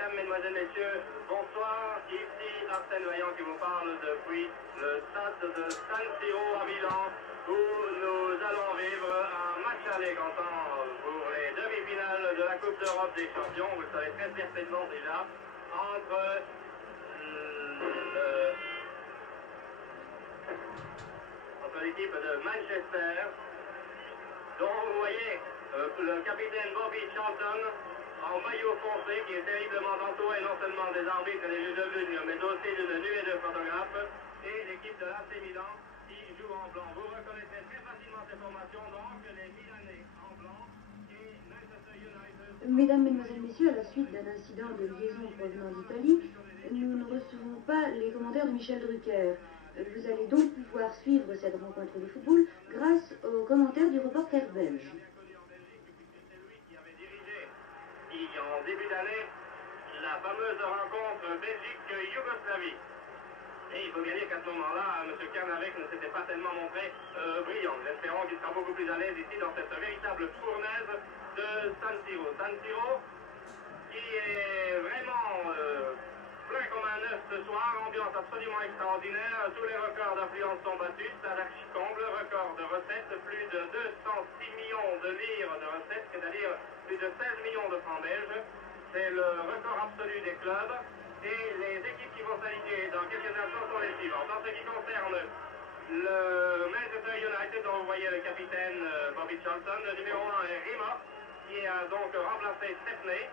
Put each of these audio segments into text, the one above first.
Mesdames, Mesdemoiselles, Messieurs, bonsoir. Ici Arsène Vaillant qui vous parle depuis le stade de San Siro à Milan, où nous allons vivre un match aller comptant pour les demi-finales de la Coupe d'Europe des Champions. Vous le savez très certainement déjà, entre l'équipe de Manchester, dont vous voyez le capitaine Bobby Charlton en maillot foncé qui est terriblement entouré non seulement des arbitres et des juges de ligne, mais aussi d'une nuée de photographes, et l'équipe de l'AC Milan qui joue en blanc. Vous reconnaîtrez très facilement ces formations, donc les Milanais en blanc et Manchester United. Mesdames, Mesdemoiselles, Messieurs, à la suite d'un incident de liaison provenant d'Italie, nous ne recevons pas les commentaires de Michel Drucker. Vous allez donc pouvoir suivre cette rencontre de football grâce aux commentaires du reporter belge. En début d'année, la fameuse rencontre Belgique-Yougoslavie. Et il faut bien dire qu'à ce moment-là, M. Kernavec ne s'était pas tellement montré brillant. Nous espérons qu'il sera beaucoup plus à l'aise ici dans cette véritable fournaise de San Siro. San Siro qui est vraiment plein comme un œuf ce soir, ambiance absolument extraordinaire. Tous les records d'affluence sont battus, stade archi-comble, record de recettes, plus de 206 millions de livres de recettes, c'est-à-dire plus de 16 millions de francs belges. C'est le record absolu des clubs. Et les équipes qui vont s'aligner dans quelques instants sont les suivantes. En ce qui concerne le Manchester United, dont vous voyez le capitaine Bobby Charlton, le numéro 1 est Rima, qui a donc remplacé Stepney.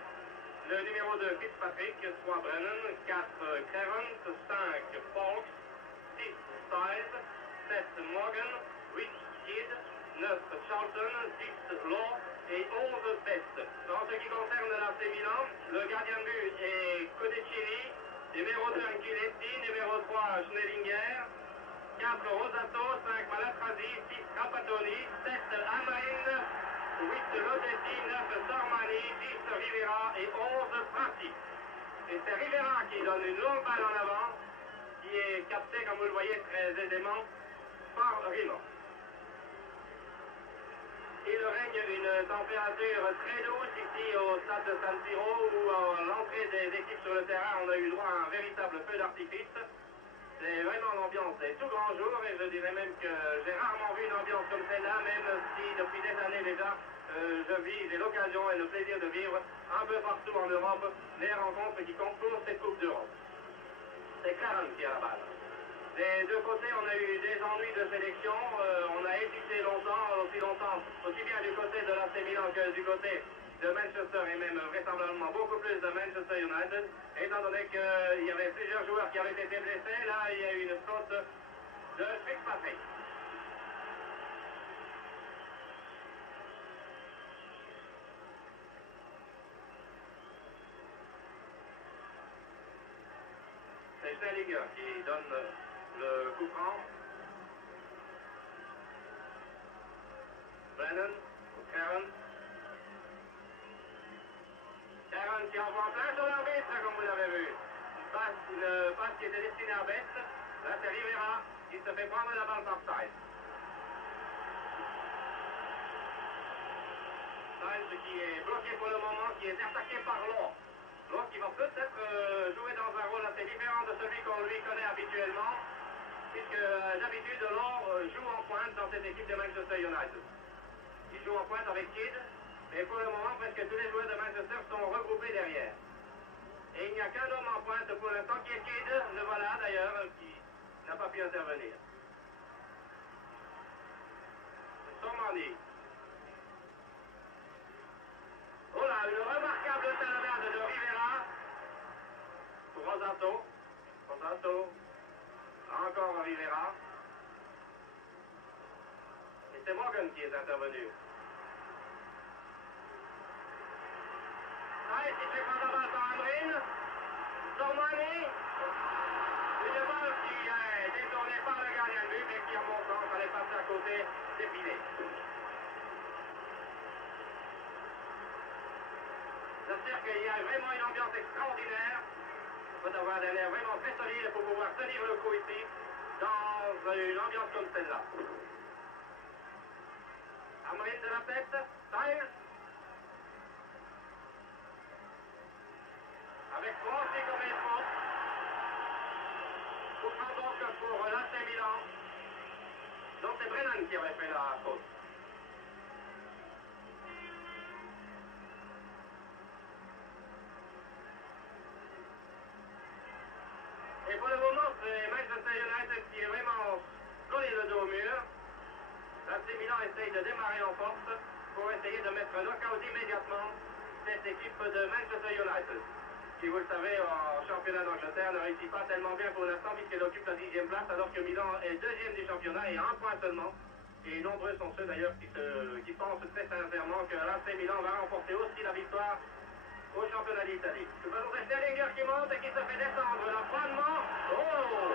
Le numéro 2, Fitzpatrick, 3 Brennan, 4 Clarence, 5 Fawkes, 6 Styles, 7 Morgan, 8 Kidd, 9 Charlton, 10 Law et 11 Best. En ce qui concerne l'AC Milan, le gardien de but est Codicini, numéro 2 Anchiletti, numéro 3 Schnellinger, 4 Rosato, 5 Malatrasi, 6 Trapattoni, 7 Amain, 8 Lodetti, 9 Sormani, 10 Rivera et 11 Prati. Et c'est Rivera qui donne une longue balle en avant, qui est captée, comme vous le voyez très aisément, par Rimo. Il règne une température très douce ici au stade de San Siro, où à l'entrée des équipes sur le terrain, on a eu droit à un véritable feu d'artifice. C'est vraiment l'ambiance des tout grands jours, et je dirais même que j'ai rarement vu une ambiance comme celle-là, même si depuis des années déjà, j'ai l'occasion et le plaisir de vivre un peu partout en Europe les rencontres qui concourent cette Coupe d'Europe. C'est Clarence qui a la balle. Des deux côtés, on a eu des ennuis de sélection, on a hésité longtemps, aussi bien du côté de l'AC Milan que du côté de Manchester, et même vraisemblablement beaucoup plus de Manchester United, étant donné qu'il y avait plusieurs joueurs qui avaient été blessés. Là, il y a eu une faute de Fitzpatrick. C'est Schnellinger qui donne le coup franc. Brennan, Karen qui envoie en plein sur l'arbitre, comme vous l'avez vu. Une passe qui était destinée à Best. Là, c'est Rivera qui se fait prendre la balle par Styles. Styles qui est bloqué pour le moment, qui est attaqué par Law. Law qui va peut-être jouer dans un rôle assez différent de celui qu'on lui connaît habituellement, puisque d'habitude Law joue en pointe dans cette équipe de Manchester United. Il joue en pointe avec Kidd, mais pour le moment, presque tous les joueurs de Manchester sont regroupés derrière. Et il n'y a qu'un homme en pointe pour l'instant qui est Kidd, le voilà d'ailleurs, qui n'a pas pu intervenir. Sormani. Oh là, une remarquable talonnade de Rivera pour Rosato. Rosato, encore Rivera. Et c'est Morgan qui est intervenu. Ah, il fait prendre la balle par Amrin. Sormani. Une balle qui est détournée par le gardien de but, mais qui remonte, il fallait passer à côté des filets. J'espère qu'il y a vraiment une ambiance extraordinaire. Il faut avoir des nerfs vraiment très solides pour pouvoir tenir le coup ici, dans une ambiance comme celle-là. Amrin de la tête, Styles. Coup franc donc pour l'AC Milan. Donc c'est Brennan qui avait fait la faute. Et pour le moment, c'est Manchester United qui est vraiment collé le dos au mur. L'AC Milan essaye de démarrer en force pour essayer de mettre knock-out immédiatement cette équipe de Manchester United, qui, vous le savez, en championnat d'Angleterre ne réussit pas tellement bien pour l'instant puisqu'elle occupe la 10e place, alors que Milan est deuxième du championnat et à un point seulement. Et nombreux sont ceux d'ailleurs qui pensent très sincèrement que l'AC Milan va remporter aussi la victoire au championnat d'Italie. Nous faisons c'est Sterlinger qui monte et qui se fait descendre là froidement. Oh!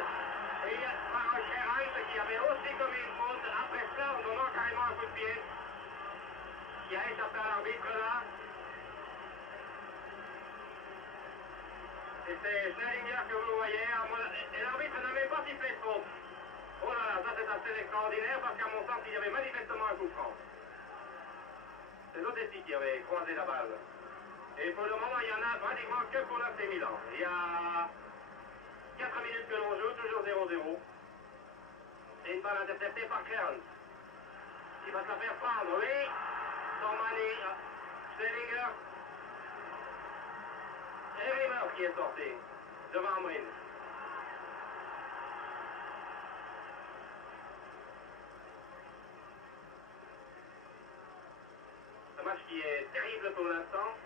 Et il y a par Gerrard qui avait aussi commis une faute. Après cela, on donne carrément un coup de pied qui a échappé à l'arbitre là. Et c'est Sterlinger que vous voyez. Et l'arbitre n'a même pas sifflé de faute. Oh là là, ça c'est assez extraordinaire parce qu'à mon sens, il y avait manifestement un coup franc. C'est Lodessi qui avait croisé la balle. Et pour le moment, il y en a pratiquement que pour l'AC Milan. Il y a 4 minutes que l'on joue, toujours 0-0. Et une balle interceptée par Clarence. Il va se la faire prendre, oui. Tomani, Sterlinger. Et Rimmer qui est sorti devant Amrin. Un match qui est terrible pour l'instant.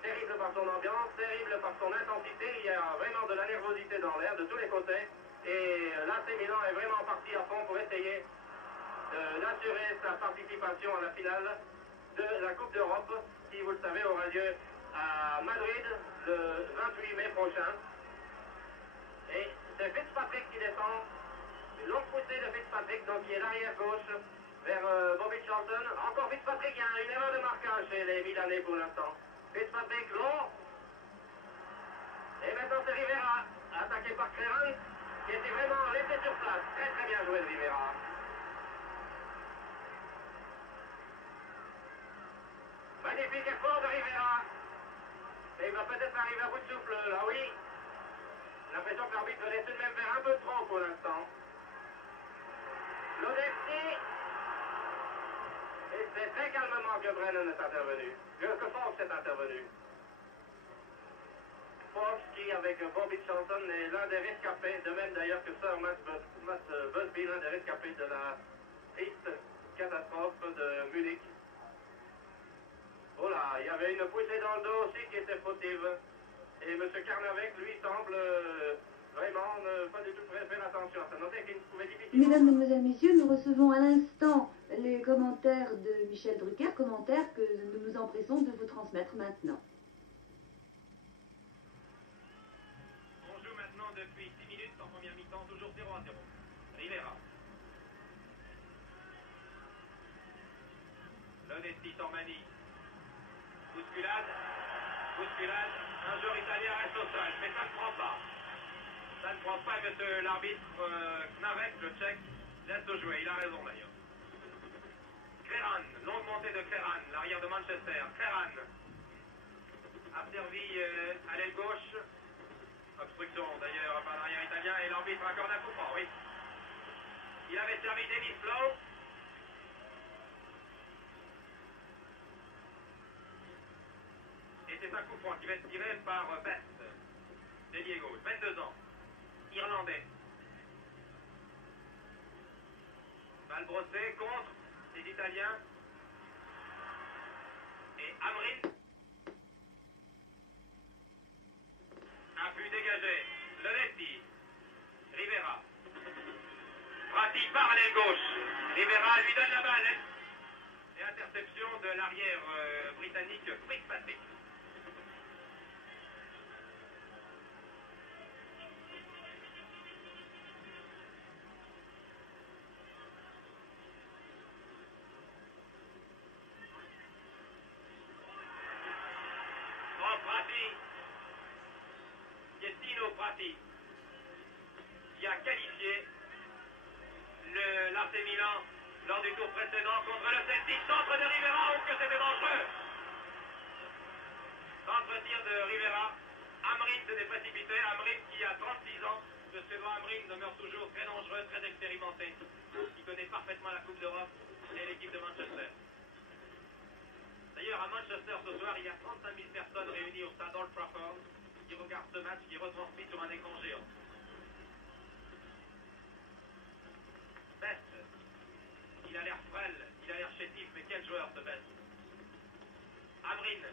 Terrible par son ambiance, terrible par son intensité. Il y a vraiment de la nervosité dans l'air de tous les côtés. Et l'AC Milan est vraiment parti à fond pour essayer d'assurer sa participation à la finale de la Coupe d'Europe, qui, vous le savez, aura lieu à Madrid le 28 mai prochain. Et c'est Fitzpatrick qui descend. Une longue poussée de Fitzpatrick, donc qui est l'arrière gauche vers Bobby Charlton. Encore Fitzpatrick, il y a une erreur de marquage chez les Milanais pour l'instant. Fitzpatrick long. Et maintenant c'est Rivera, attaqué par Clarence, qui était vraiment laissé sur place. Très très bien joué de Rivera. Magnifique effort de Rivera. Et il va peut-être arriver à bout de souffle là, oui. L'impression que l'arbitre laisse tout de même faire un peu trop pour l'instant. Lodessi. Et c'est très calmement que Brennan est intervenu. Que Fox est intervenu. Fox qui, avec Bobby Charlton, est l'un des rescapés, de même d'ailleurs que Sir Matt Busby, l'un des rescapés de la triste catastrophe de Munich. Oh là, il y avait une poussée dans le dos aussi qui était fautive. Et M. Carnavec, lui, semble vraiment ne pas du tout faire attention à ça. Notez qu'il pouvait difficilement... Mesdames, Mesdemoiselles, Messieurs, nous recevons à l'instant les commentaires de Michel Drucker, commentaires que nous nous empressons de vous transmettre maintenant. On joue maintenant depuis 6 minutes en première mi-temps, toujours 0-0. Rivera. Lodessi, Tomani. Bousculade. Bousculade. Un joueur italien reste au sol, mais ça ne prend pas. Ça ne prend pas que l'arbitre Knavek, le tchèque, laisse jouer. Il a raison d'ailleurs. Kleran, longue montée de Kleran, l'arrière de Manchester. Kleran a servi à l'aile gauche. Obstruction d'ailleurs par l'arrière italien et l'arbitre accorde un coup franc, oui. Il avait servi David Flo. Et c'est un coup franc qui va être tiré par Best. Délié gauche, 22 ans. Irlandais. Balle brossée contre les Italiens. Et Amrin. Un but dégagé. Lodessi. Rivera. Prati par l'aile gauche. Rivera lui donne la balle. Et interception de l'arrière britannique Fitzpatrick. Prati qui a qualifié l'AC Milan lors du tour précédent contre le Celtic. Centre de Rivera, ou que c'était dangereux. Centre tir de Rivera. Amrin s'était précipité. Amrin qui a 36 ans, ce Suédois. Amrin demeure toujours très dangereux, très expérimenté. Il connaît parfaitement la Coupe d'Europe et l'équipe de Manchester. D'ailleurs, à Manchester ce soir, il y a 35 000 personnes réunies au stade Old Trafford qui regardent ce match qui est retransmis sur un écran géant. Best, il a l'air frêle, il a l'air chétif, mais quel joueur ce Best. Amrin.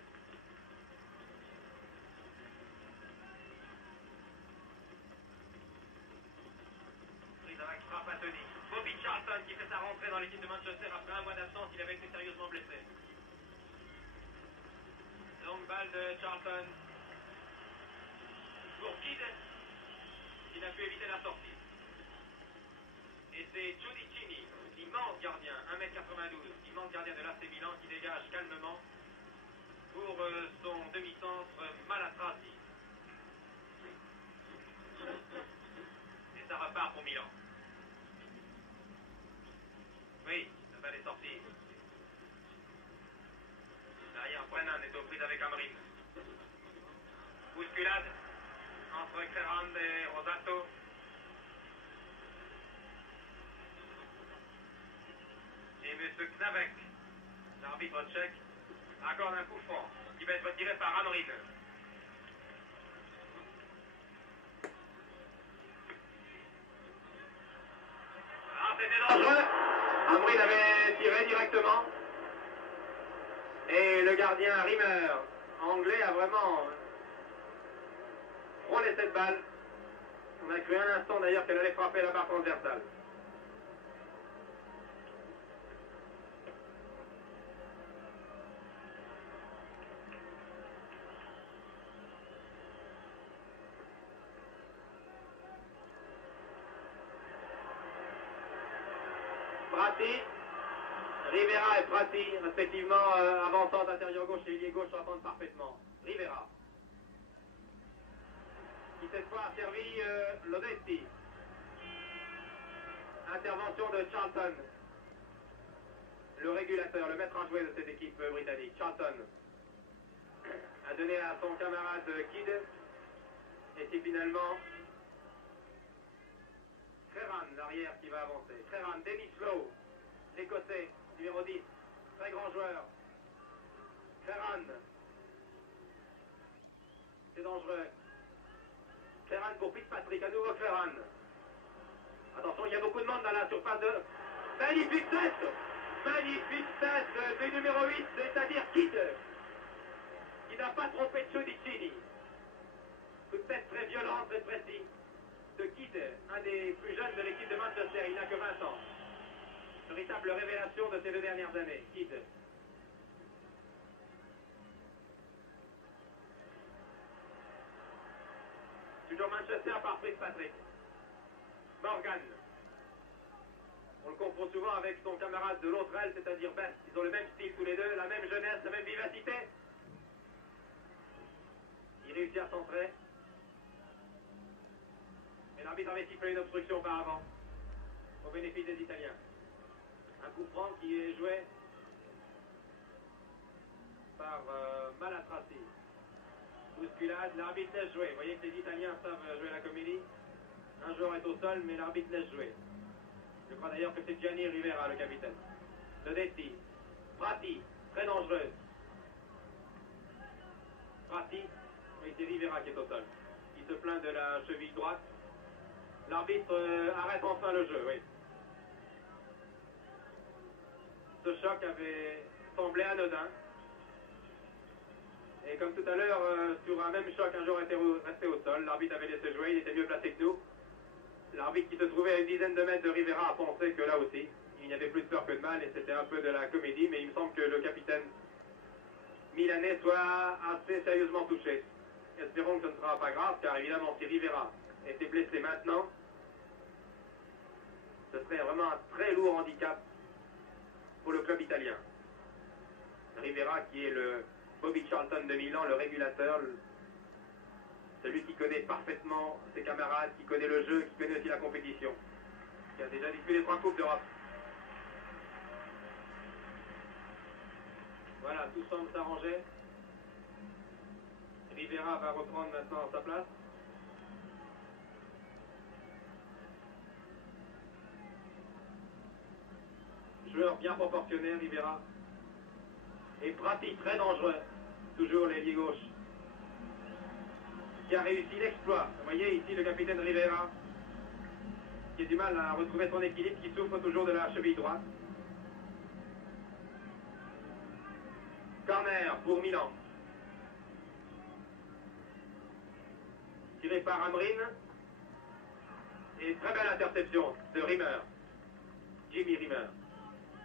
Prise avec frappe à Tony. Bobby Charlton qui fait sa rentrée dans l'équipe de Manchester après un mois d'absence, il avait été sérieusement blessé. Longue balle de Charlton. Pour Kidd, qui n'a pu éviter la sortie. Et c'est Giudicini, l'immense gardien, 1m92, immense gardien de l'AC Milan qui dégage calmement pour son demi-centre Malatrasi. Et ça repart pour Milan. Oui, la balle est sortie. Derrière, Brennan est aux prises avec Amrin. Bousculade entre Creran et Rosato. Et M. Knavek, l'arbitre tchèque, accorde un coup franc qui va être tiré par Amrin. Ah, c'était dangereux. Amrin avait tiré directement. Et le gardien Rimmer, anglais, a vraiment frôlé cette balle. On a cru un instant d'ailleurs qu'elle allait frapper la barre transversale. Prati, Rivera et Prati, respectivement avançant intérieur gauche et ailier gauche, s'entendent parfaitement. Rivera, qui cette fois a servi Lodetti. Intervention de Charlton, le régulateur, le maître à jouer de cette équipe britannique. Charlton a donné à son camarade Kidd, et c'est finalement Creran, l'arrière, qui va avancer. Creran, Dennis Lowe, l'Écossais, numéro 10, très grand joueur. Creran, c'est dangereux. Creran pour Fitzpatrick, à nouveau Creran. Attention, il y a beaucoup de monde dans la surface de... Magnifique tête! Magnifique tête du numéro 8, c'est-à-dire Kidd, qui n'a pas trompé Giudicini. Coup de tête très violent, très précis de Kidd, un des plus jeunes de l'équipe de Manchester, il n'a que 20 ans. Véritable révélation de ces 2 dernières années, Kidd. Toujours Manchester par Fitzpatrick. Morgan. On le confond souvent avec son camarade de l'autre aile, c'est-à-dire Best. Ils ont le même style tous les deux, la même jeunesse, la même vivacité. Il réussit à centrer. Mais l'arbitre avait sifflé une obstruction auparavant, au bénéfice des Italiens. Un coup franc qui est joué par Malatrasi. Bousculade, l'arbitre laisse jouer. Vous voyez que les Italiens savent jouer la comédie. Un joueur est au sol, mais l'arbitre laisse jouer. Je crois d'ailleurs que c'est Gianni Rivera, le capitaine. Lodetti, Prati, très dangereux. Prati, oui, c'est Rivera qui est au sol. Il se plaint de la cheville droite. L'arbitre arrête enfin le jeu, oui. Ce choc avait semblé anodin. Et comme tout à l'heure, sur un même choc, un joueur était resté au sol. L'arbitre avait laissé jouer, il était mieux placé que nous. L'arbitre qui se trouvait à une dizaine de mètres de Rivera a pensé que là aussi, il n'y avait plus de peur que de mal et c'était un peu de la comédie. Mais il me semble que le capitaine milanais soit assez sérieusement touché. Espérons que ce ne sera pas grave, car évidemment, si Rivera était blessé maintenant, ce serait vraiment un très lourd handicap pour le club italien. Rivera qui est le Bobby Charlton de Milan, le régulateur, celui qui connaît parfaitement ses camarades, qui connaît le jeu, qui connaît aussi la compétition, qui a déjà disputé 3 Coupes d'Europe. Voilà, tout semble s'arranger. Rivera va reprendre maintenant sa place. joueur bien proportionné, Rivera. Et Prati, très dangereux. Toujours l'ailier gauche. Qui a réussi l'exploit. Vous voyez ici le capitaine Rivera, qui a du mal à retrouver son équilibre, qui souffre toujours de la cheville droite. Corner pour Milan. Tiré par Amrin. Et très belle interception de Rimmer. Jimmy Rimmer.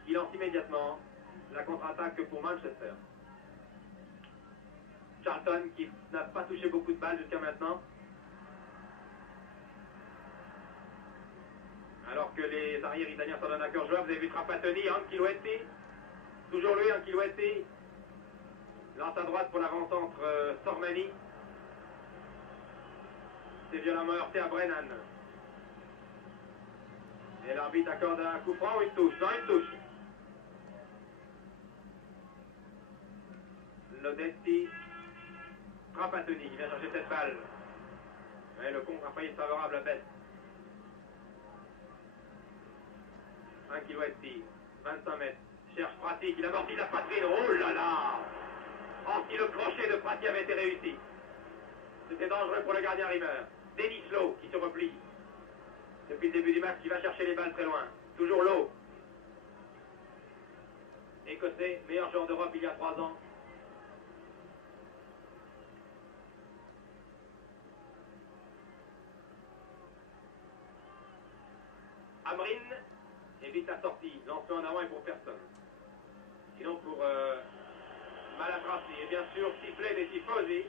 Il lance immédiatement la contre-attaque pour Manchester. Charlton qui n'a pas touché beaucoup de balles jusqu'à maintenant. Alors que les arrières italiens s'en donnent à cœur joie. Vous avez vu Trapattoni, Ancelotti. Toujours lui, Ancelotti. Lance à droite pour l'avant-centre Sormani. C'est violemment heurté à Brennan. Et l'arbitre accorde un coup franc ou une touche. Non, une touche. Lodetti. Trapattoni qui vient chercher cette balle. Et le contre a failli être favorable à Best. Ancelotti, 25 mètres. Cherche Prati, il amortit la poitrine. Oh là là! Oh, si le crochet de Prati avait été réussi. C'était dangereux pour le gardien Rimmer. Denis Lowe qui se replie. Depuis le début du match, il va chercher les balles très loin. Toujours Lowe. Écossais, meilleur joueur d'Europe il y a 3 ans. Amrin évite la sortie. Lancé en avant et pour personne. Sinon pour Malatrassi. Et bien sûr, sifflet des tifosi.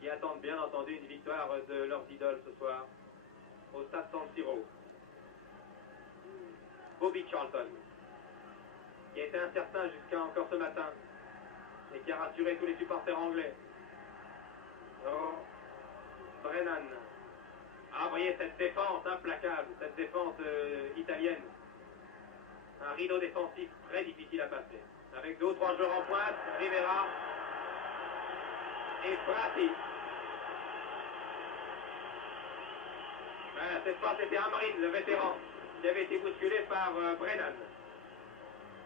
Qui attendent bien entendu une victoire de leurs idoles ce soir au stade San Siro. Bobby Charlton, qui a été incertain jusqu'à encore ce matin et qui a rassuré tous les supporters anglais. Oh, Brennan. Ah, vous voyez cette défense implacable, cette défense italienne. Un rideau défensif très difficile à passer. Avec 2 ou 3 joueurs en pointe, Rivera et Prati. Cette fois, c'était Amrin, le vétéran, qui avait été bousculé par Brennan.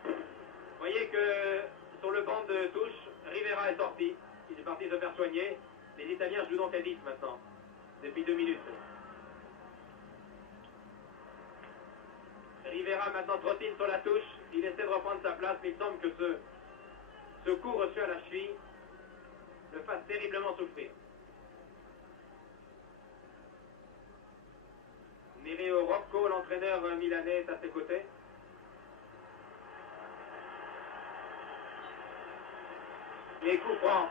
Vous voyez que sur le banc de touche, Rivera est sorti. Il est parti se faire soigner. Les Italiens jouent donc à 10 maintenant, depuis 2 minutes. Rivera maintenant trottine sur la touche. Il essaie de reprendre sa place, mais il semble que ce coup reçu à la cheville le fasse terriblement souffrir. Nereo Rocco, l'entraîneur milanais, est à ses côtés. Les coups francs.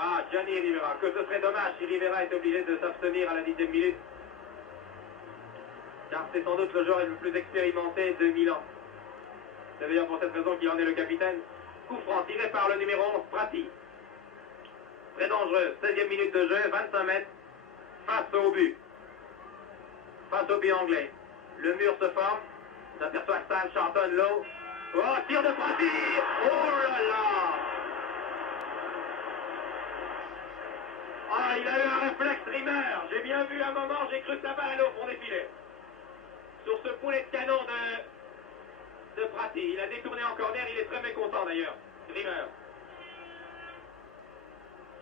Ah, Gianni Rivera. Que ce serait dommage si Rivera est obligé de s'abstenir à la 10e minute. Car c'est sans doute le joueur le plus expérimenté de Milan. C'est d'ailleurs pour cette raison qu'il en est le capitaine. Coup franc tiré par le numéro 11, Prati. Très dangereux. 16e minute de jeu, 25 mètres. Face au but. Face au but anglais. Le mur se forme. On s'aperçoit Stan, Charlton, Lowe. Oh, tir de Prati. Oh là là. Ah, il a eu un réflexe Rimmer. J'ai bien vu un moment, j'ai cru que la balle allait au fond des filets. Sur ce poulet de canon de Prati. Il a détourné en corner, il est très mécontent d'ailleurs. Rimmer.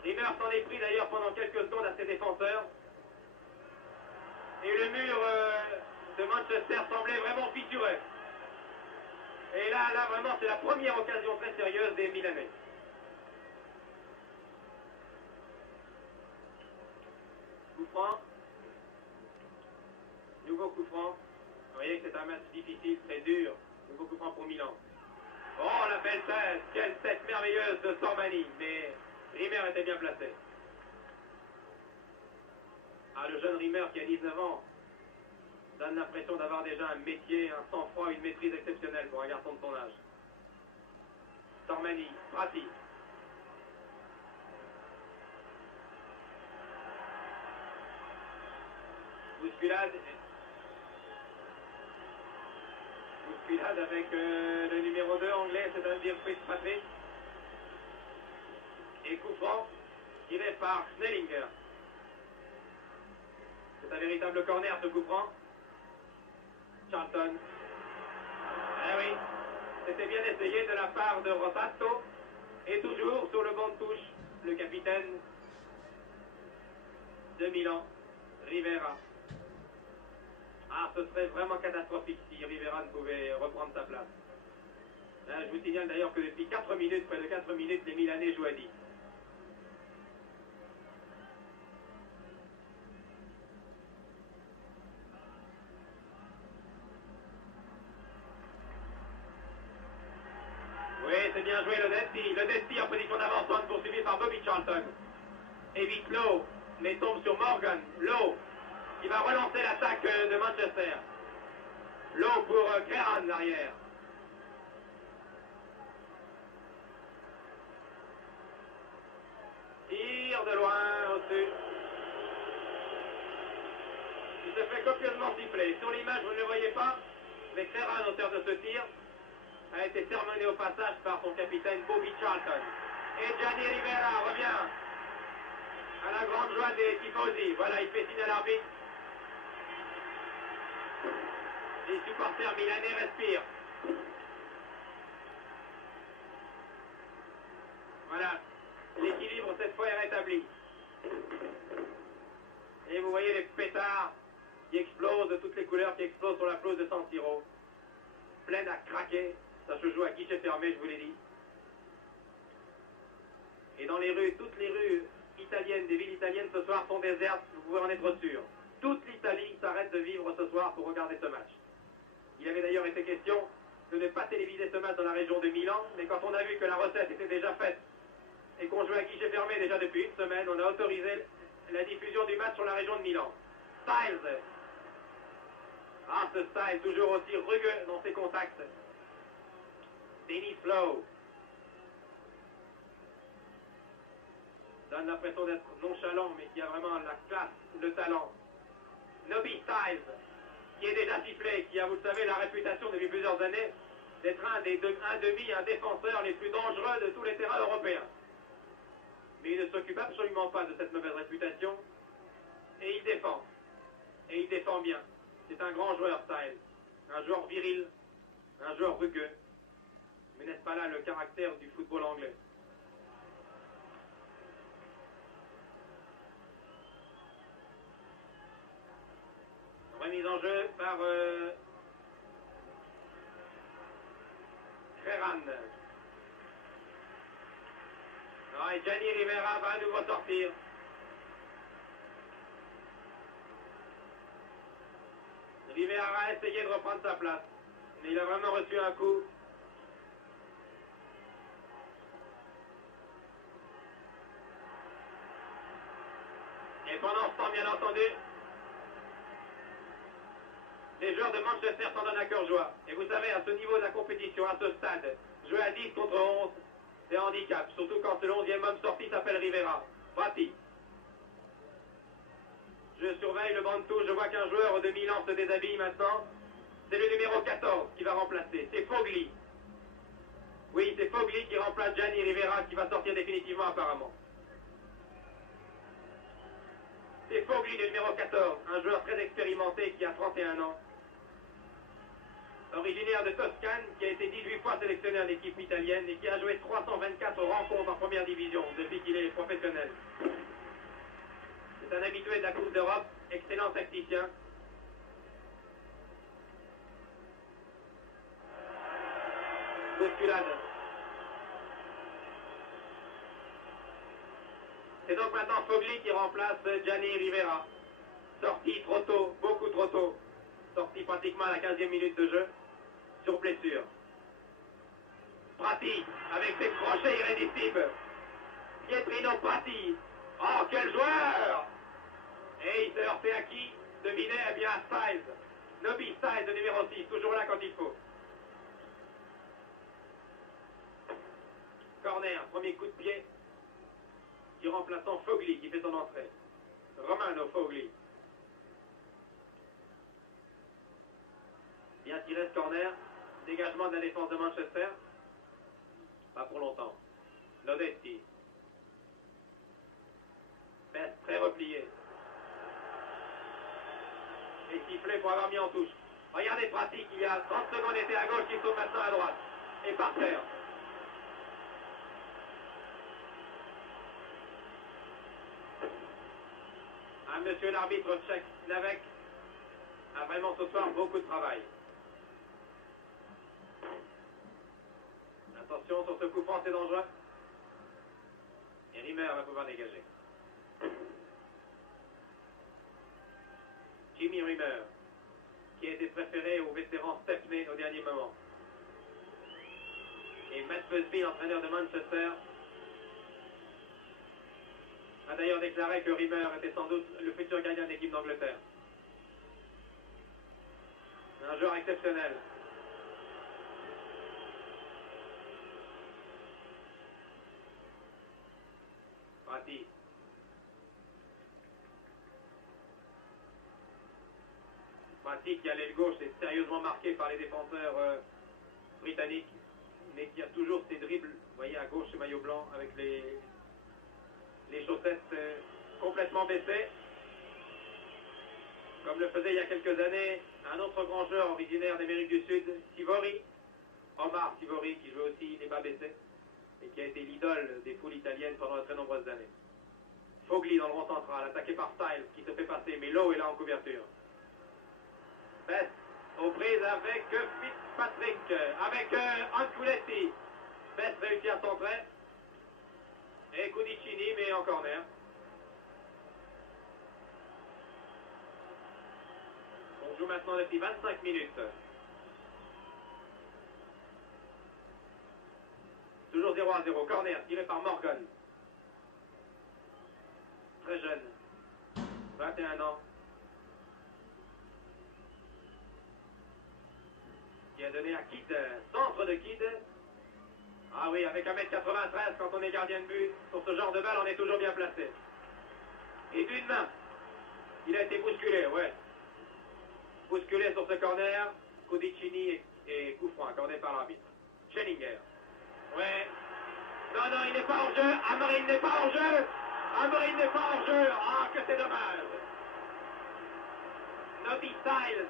Rimmer s'en est pris d'ailleurs pendant quelques secondes à ses défenseurs. Et le mur de Manchester semblait vraiment fissuré. Et là vraiment, c'est la première occasion très sérieuse des Milanais. Coup franc. Nouveau coup franc. Vous voyez que c'est un match difficile, très dur. Nouveau coup franc pour Milan. Oh, la belle tête. Quelle tête merveilleuse de Sormani. Mais Rimmer était bien placé. Ah, le jeune Rimmer qui a 19 ans donne l'impression d'avoir déjà un métier, un sang-froid, une maîtrise exceptionnelle pour un garçon de son âge. Sormani, Prati. Bousculade. Bousculade avec le numéro 2 anglais, c'est-à-dire Fitzpatrick. Et coup franc tiré par Snellinger. C'est C'est un véritable corner, ce coup franc. Charlton. Eh oui, c'était bien essayé de la part de Rosato. Et toujours sur le banc de touche, le capitaine de Milan, Rivera. Ah, ce serait vraiment catastrophique si Rivera ne pouvait reprendre sa place. Je vous signale d'ailleurs que depuis 4 minutes, près de 4 minutes, les Milanais jouent à 10. Oui, c'est bien joué le Desti. Le Desti en position d'avancement poursuivi par Bobby Charlton. Évite Lowe, mais tombe sur Morgan. Lowe, qui va relancer l'attaque de Manchester. Lowe pour Creran l'arrière. Tire de loin au-dessus. Il se fait copieusement siffler. Sur l'image, vous ne le voyez pas, mais Creran, auteur de ce tir, a été terminé au passage par son capitaine Bobby Charlton. Et Gianni Rivera revient à la grande joie des tifosi. Voilà, il fait signe à l'arbitre. Les supporters milanais respirent. Voilà, l'équilibre cette fois est rétabli. Et vous voyez les pétards qui explosent de toutes les couleurs, qui explosent sur la pelouse de San Siro. Pleine à craquer. Ça se joue à guichet fermé, je vous l'ai dit. Et dans les rues, toutes les rues italiennes, des villes italiennes ce soir sont désertes, vous pouvez en être sûr. Toute l'Italie s'arrête de vivre ce soir pour regarder ce match. Il avait d'ailleurs été question de ne pas téléviser ce match dans la région de Milan, mais quand on a vu que la recette était déjà faite et qu'on jouait à guichet fermé déjà depuis une semaine, on a autorisé la diffusion du match sur la région de Milan. Styles. Ah, ce Styles, toujours aussi rugueux dans ses contacts. Denis Lowe donne l'impression d'être nonchalant, mais qui a vraiment la classe, le talent. Nobby Styles, qui est déjà sifflé, qui a, vous le savez, la réputation depuis plusieurs années d'être un défenseur les plus dangereux de tous les terrains européens. Mais il ne s'occupe absolument pas de cette mauvaise réputation, et il défend. Et il défend bien. C'est un grand joueur, Styles. Un joueur viril, un joueur rugueux. Mais n'est-ce pas là le caractère du football anglais? Remise en jeu par Creran. Ah, et Gianni Rivera va à nouveau sortir. Rivera a essayé de reprendre sa place, mais il a vraiment reçu un coup. Et pendant ce temps, bien entendu, les joueurs de Manchester s'en donnent à cœur joie. Et vous savez, à ce niveau de la compétition, à ce stade, jouer à 10 contre 11, c'est un handicap. Surtout quand le 11e homme sorti s'appelle Rivera. Prati. Je surveille le banc de touche, je vois qu'un joueur de Milan se déshabille maintenant. C'est le numéro 14 qui va remplacer. C'est Fogli. Oui, c'est Fogli qui remplace Gianni Rivera qui va sortir définitivement apparemment. C'est Fogli le numéro 14, un joueur très expérimenté qui a 31 ans. Originaire de Toscane, qui a été 18 fois sélectionné en équipe italienne et qui a joué 324 rencontres en première division depuis qu'il est professionnel. C'est un habitué de la Coupe d'Europe, excellent tacticien. Bousculade. C'est donc maintenant Fogli qui remplace Gianni Rivera. Sorti trop tôt, beaucoup trop tôt. Sorti pratiquement à la 15e minute de jeu, sur blessure. Prati, avec ses crochets irrésistibles. Pietrino Prati. Oh, quel joueur! Et il s'est heurté à qui? Devinez, eh bien à Styles. Nobby Styles, le numéro 6, toujours là quand il faut. Corner, premier coup de pied. Qui remplaçant Fogli, qui fait son entrée. Romano Fogli. Bien tiré ce corner. Dégagement de la défense de Manchester. Pas pour longtemps. Lodesti. Best très replié. sifflet pour avoir mis en touche. Regardez Pratique, il y a 30 secondes était à gauche, il saute maintenant à droite. Et par terre. Monsieur l'arbitre tchèque Navek a vraiment ce soir beaucoup de travail. Attention sur ce coup franc, c'est dangereux. Et Rimmer va pouvoir dégager. Jimmy Rimmer, qui a été préféré au vétéran Stepney au dernier moment. Et Matt Busby, entraîneur de Manchester, a d'ailleurs déclaré que Rimmer était sans doute le futur gardien de l'équipe d'Angleterre. Un joueur exceptionnel. Prati. Prati qui a l'aile gauche est sérieusement marqué par les défenseurs britanniques, mais qui a toujours ses dribbles, vous voyez à gauche ce maillot blanc avec les chaussettes complètement baissées, comme le faisait il y a quelques années un autre grand joueur originaire d'Amérique du Sud, Sivori, Omar Sivori, qui jouait aussi les bas baissés et qui a été l'idole des foules italiennes pendant de très nombreuses années. Fogli dans le rond central, attaqué par Styles qui se fait passer, mais Lowe est là en couverture. Best aux prises avec Fitzpatrick, avec Anculetti. Best réussit à centrer. Et Cudicini, mais en corner. On joue maintenant depuis 25 minutes. Toujours 0-0. Corner tiré par Morgan. Très jeune. 21 ans. Qui a donné à Kidd. Centre de Kidd. Ah oui, avec 1m93, quand on est gardien de but, sur ce genre de balle, on est toujours bien placé. Et d'une main, il a été bousculé, ouais. Bousculé sur ce corner, Cudicini et coup franc, accordé par l'arbitre. Schellinger. Ouais. Non, non, il n'est pas en jeu. Amorim n'est pas en jeu. Amorim n'est pas en jeu. Ah, que c'est dommage. Nobby Styles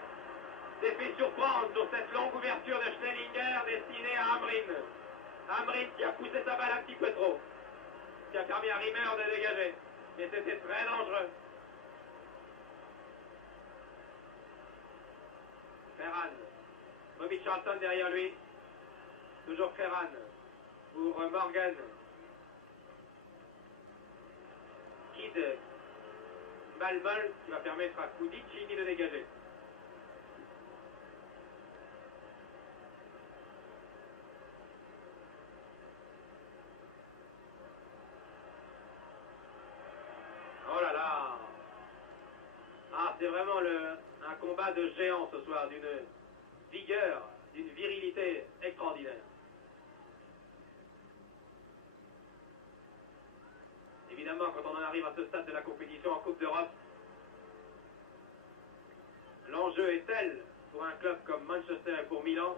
s'est fait surprendre sur cette longue ouverture de Schellinger destinée à Amorim. Amorim qui a poussé sa balle un petit peu trop, qui a permis à Rimmer de dégager. Et c'était très dangereux. Ferran. Bobby Charlton derrière lui. Toujours Ferran. Pour Morgan. Kidd. Balle molle qui va permettre à Cudicini de dégager. Oh là là! Ah, c'est vraiment un combat de géant ce soir, d'une vigueur, d'une virilité extraordinaire. Évidemment, quand on en arrive à ce stade de la compétition en Coupe d'Europe, l'enjeu est tel pour un club comme Manchester et pour Milan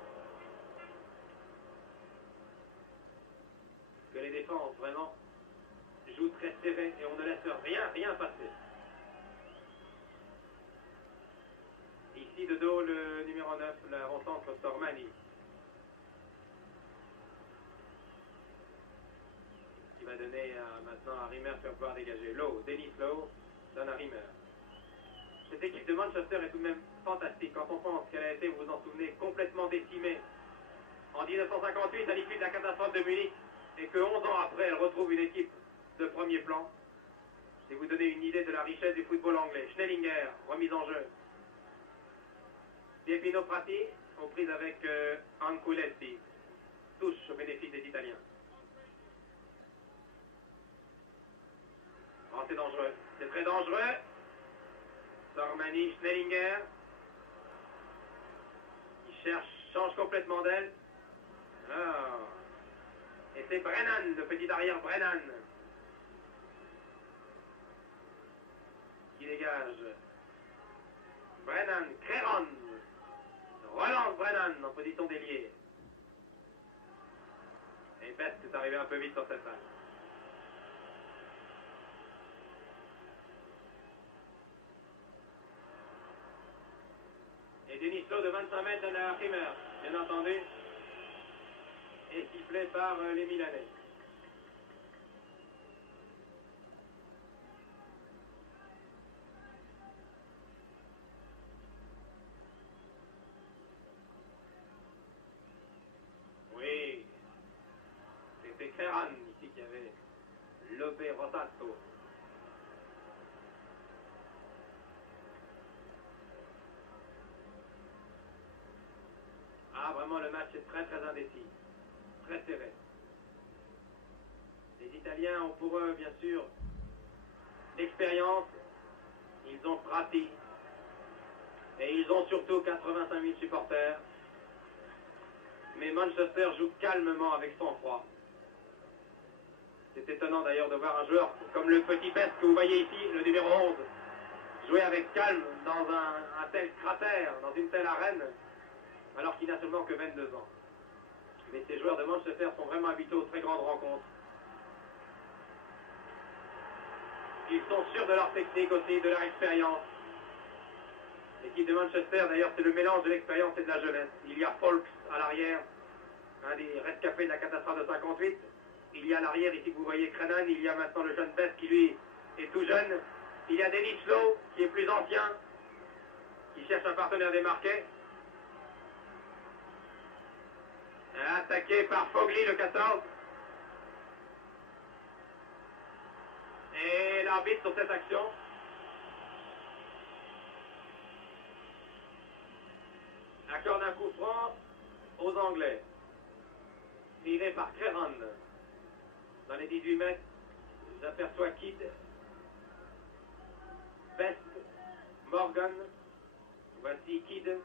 que les défenses, vraiment, jouent très serré et on ne laisse rien passer. Ici de dos le numéro 9, la rencontre Sormani. Qui va donner maintenant à Rimmer pour pouvoir dégager. Lowe, Dennis Lowe, donne à Rimmer. Cette équipe de Manchester est tout de même fantastique. Quand on pense qu'elle a été, vous vous en souvenez, complètement décimée en 1958 à l'issue de la catastrophe de Munich et que 11 ans après elle retrouve une équipe de premier plan. Et vous donner une idée de la richesse du football anglais. Schellinger, remise en jeu. Piepino Prati, aux prises avec Anculetti. Touche au bénéfice des Italiens. Oh, c'est dangereux. C'est très dangereux. Sormani, Schellinger. Il change complètement d'aile. Oh. Et c'est Brennan, le petit arrière Brennan. Qui dégage. Brennan, Creron. Relance Brennan en position d'ailier. Et Best est arrivé un peu vite sur cette balle. Denislo de 25 mètres donne à Rimmer, bien entendu. Et sifflé par les Milanais. Oui, c'était Creran ici qui avait lobé Rotato. Ah, vraiment, le match est très très indécis, très serré. Les Italiens ont pour eux, bien sûr, l'expérience, ils ont Prati, et ils ont surtout 85 000 supporters. Mais Manchester joue calmement avec sang-froid. C'est étonnant d'ailleurs de voir un joueur comme le petit Best que vous voyez ici, le numéro 11, jouer avec calme dans un tel cratère, dans une telle arène, alors qu'il n'a seulement que 22 ans. Mais ces joueurs de Manchester sont vraiment habitués aux très grandes rencontres. Ils sont sûrs de leur technique aussi, de leur expérience. L'équipe de Manchester, d'ailleurs, c'est le mélange de l'expérience et de la jeunesse. Il y a Folks à l'arrière, un des rescapés de la catastrophe de 58. Il y a à l'arrière, ici que vous voyez Crenan. Il y a maintenant le jeune Best qui, lui, est tout jeune. Il y a Denislo, qui est plus ancien, qui cherche un partenaire démarqué. Attaqué par Fogli, le 14. Et l'arbitre sur cette action accorde un coup franc aux Anglais. Tiré par Creran. Dans les 18 mètres, j'aperçois Kidd, Best, Morgan. Voici Kidd.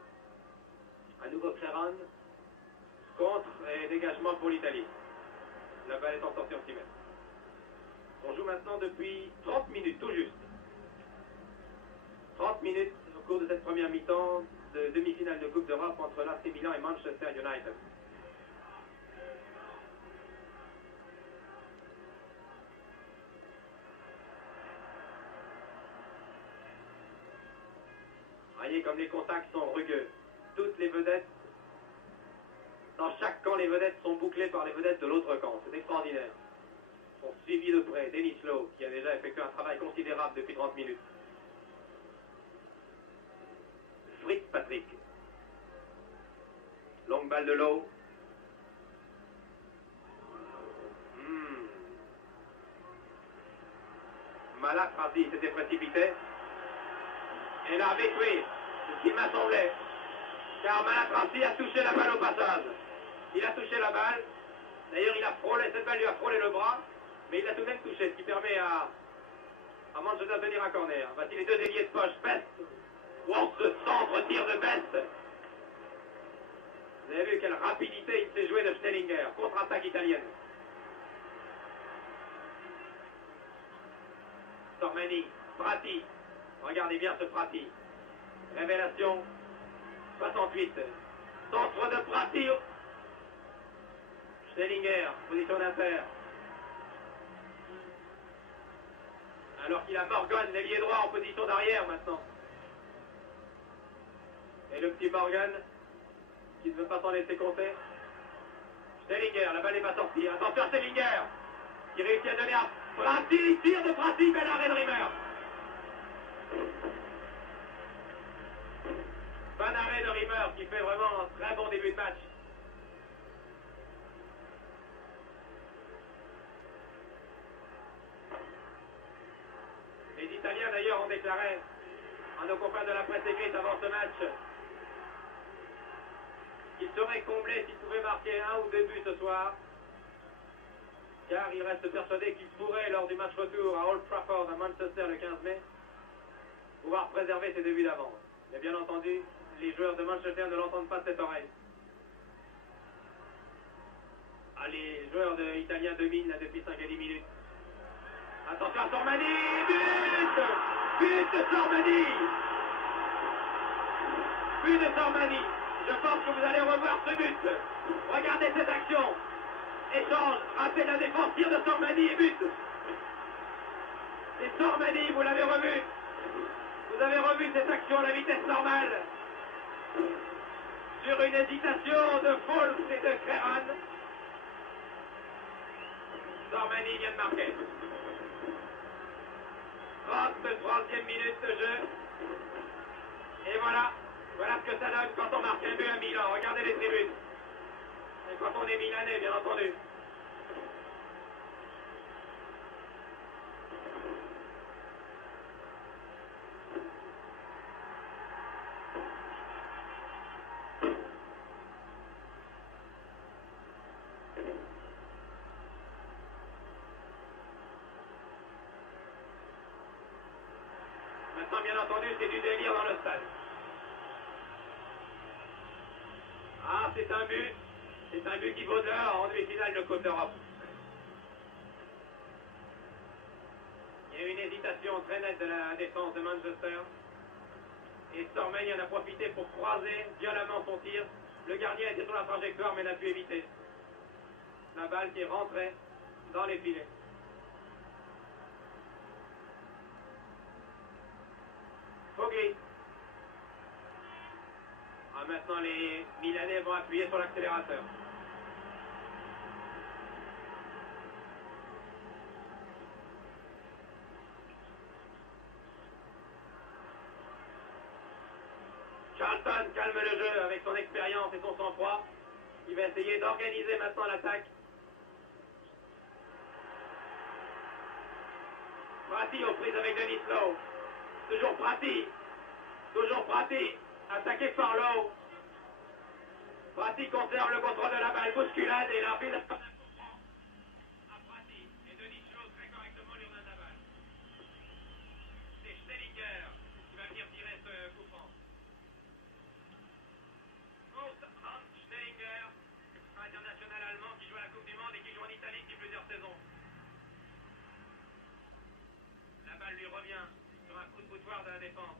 À nouveau Creran. Contre et dégagement pour l'Italie. La balle est en sortie en 6 mètres. On joue maintenant depuis 30 minutes, tout juste. 30 minutes au cours de cette première mi-temps de demi-finale de Coupe d'Europe entre l'AC Milan et Manchester United. Voyez comme les contacts sont rugueux. Toutes les vedettes, dans chaque camp, les vedettes sont bouclées par les vedettes de l'autre camp. C'est extraordinaire. Ils sont suivis de près. Denislo, qui a déjà effectué un travail considérable depuis 30 minutes. Fritz Patrick. Longue balle de l'eau. Malak Razi s'était précipité. Et l'arbitre, oui, c'est ce qu'il m'a semblé. Car Malak Razi a touché la balle au passage. Il a touché la balle. D'ailleurs, il a frôlé, cette balle lui a frôlé le bras. Mais il l'a tout de même touché, ce qui permet à Manchester de venir à corner. Voici les deux ailiers de poche. Best. Wow, ce centre tir de Best. Vous avez vu quelle rapidité il s'est joué de Schnellinger. Contre-attaque italienne. Sormani, Prati. Regardez bien ce Prati. Révélation. 68. Centre de Prati. Schnellinger, position d'impair. Alors qu'il a Morgan, l'ailier droit, en position d'arrière maintenant. Et le petit Morgan, qui ne veut pas s'en laisser compter. Schnellinger, la balle n'est pas sortie. Attention à Schnellinger, qui réussit à donner à Prati. Tir de Prati, bel arrêt de Rimmer. Bon arrêt de Rimmer, qui fait vraiment un très bon début de match. Les Italiens d'ailleurs ont déclaré à nos confrères de la presse écrite avant ce match qu'ils seraient comblés s'ils pouvaient marquer 1 ou 2 buts ce soir, car ils restent persuadés qu'ils pourraient, lors du match retour à Old Trafford à Manchester le 15 mai, pouvoir préserver ces 2 buts d'avance. Mais bien entendu, les joueurs de Manchester ne l'entendent pas de cette oreille. Ah, les joueurs italiens dominent là depuis 5 à 10 minutes. Attention à Sormani, but! But de Sormani! But de Sormani! Je pense que vous allez revoir ce but. Regardez cette action. Échange, raté de la défense, tir de Sormani et but. Et Sormani, vous l'avez revu. Vous avez revu cette action à la vitesse normale. Sur une hésitation de Foulks et de Creran, Sormani vient de marquer. 33e minute de jeu. Et voilà ce que ça donne quand on marque un but à Milan. Regardez les tribunes. Et quand on est milanais, bien entendu. Maintenant, bien entendu, c'est du délire dans le stade. Ah, c'est un but. C'est un but qui vaut d'heure en demi-finale de Coupe d'Europe. Il y a eu une hésitation très nette de la défense de Manchester. Et Sormani en a profité pour croiser violemment son tir. Le gardien était sur la trajectoire mais n'a pu éviter. La balle qui est rentrée dans les filets. Fogli. Ah, maintenant les Milanais vont appuyer sur l'accélérateur. Charlton calme le jeu avec son expérience et son sang-froid. Il va essayer d'organiser maintenant l'attaque. Prati aux prises avec Denis Lowe. Toujours Prati. Toujours Prati. Attaqué par Lowe. Prati conserve le contrôle de la balle. Bousculade et l'arbitre à Prati. Et Denis Lowe très correctement lui redonne la balle. C'est Schnellinger qui va venir tirer ce coup franc. Hans Schnellinger, international allemand qui joue à la Coupe du Monde et qui joue en Italie depuis plusieurs saisons. La balle lui revient sur un coup de boutoir de la défense.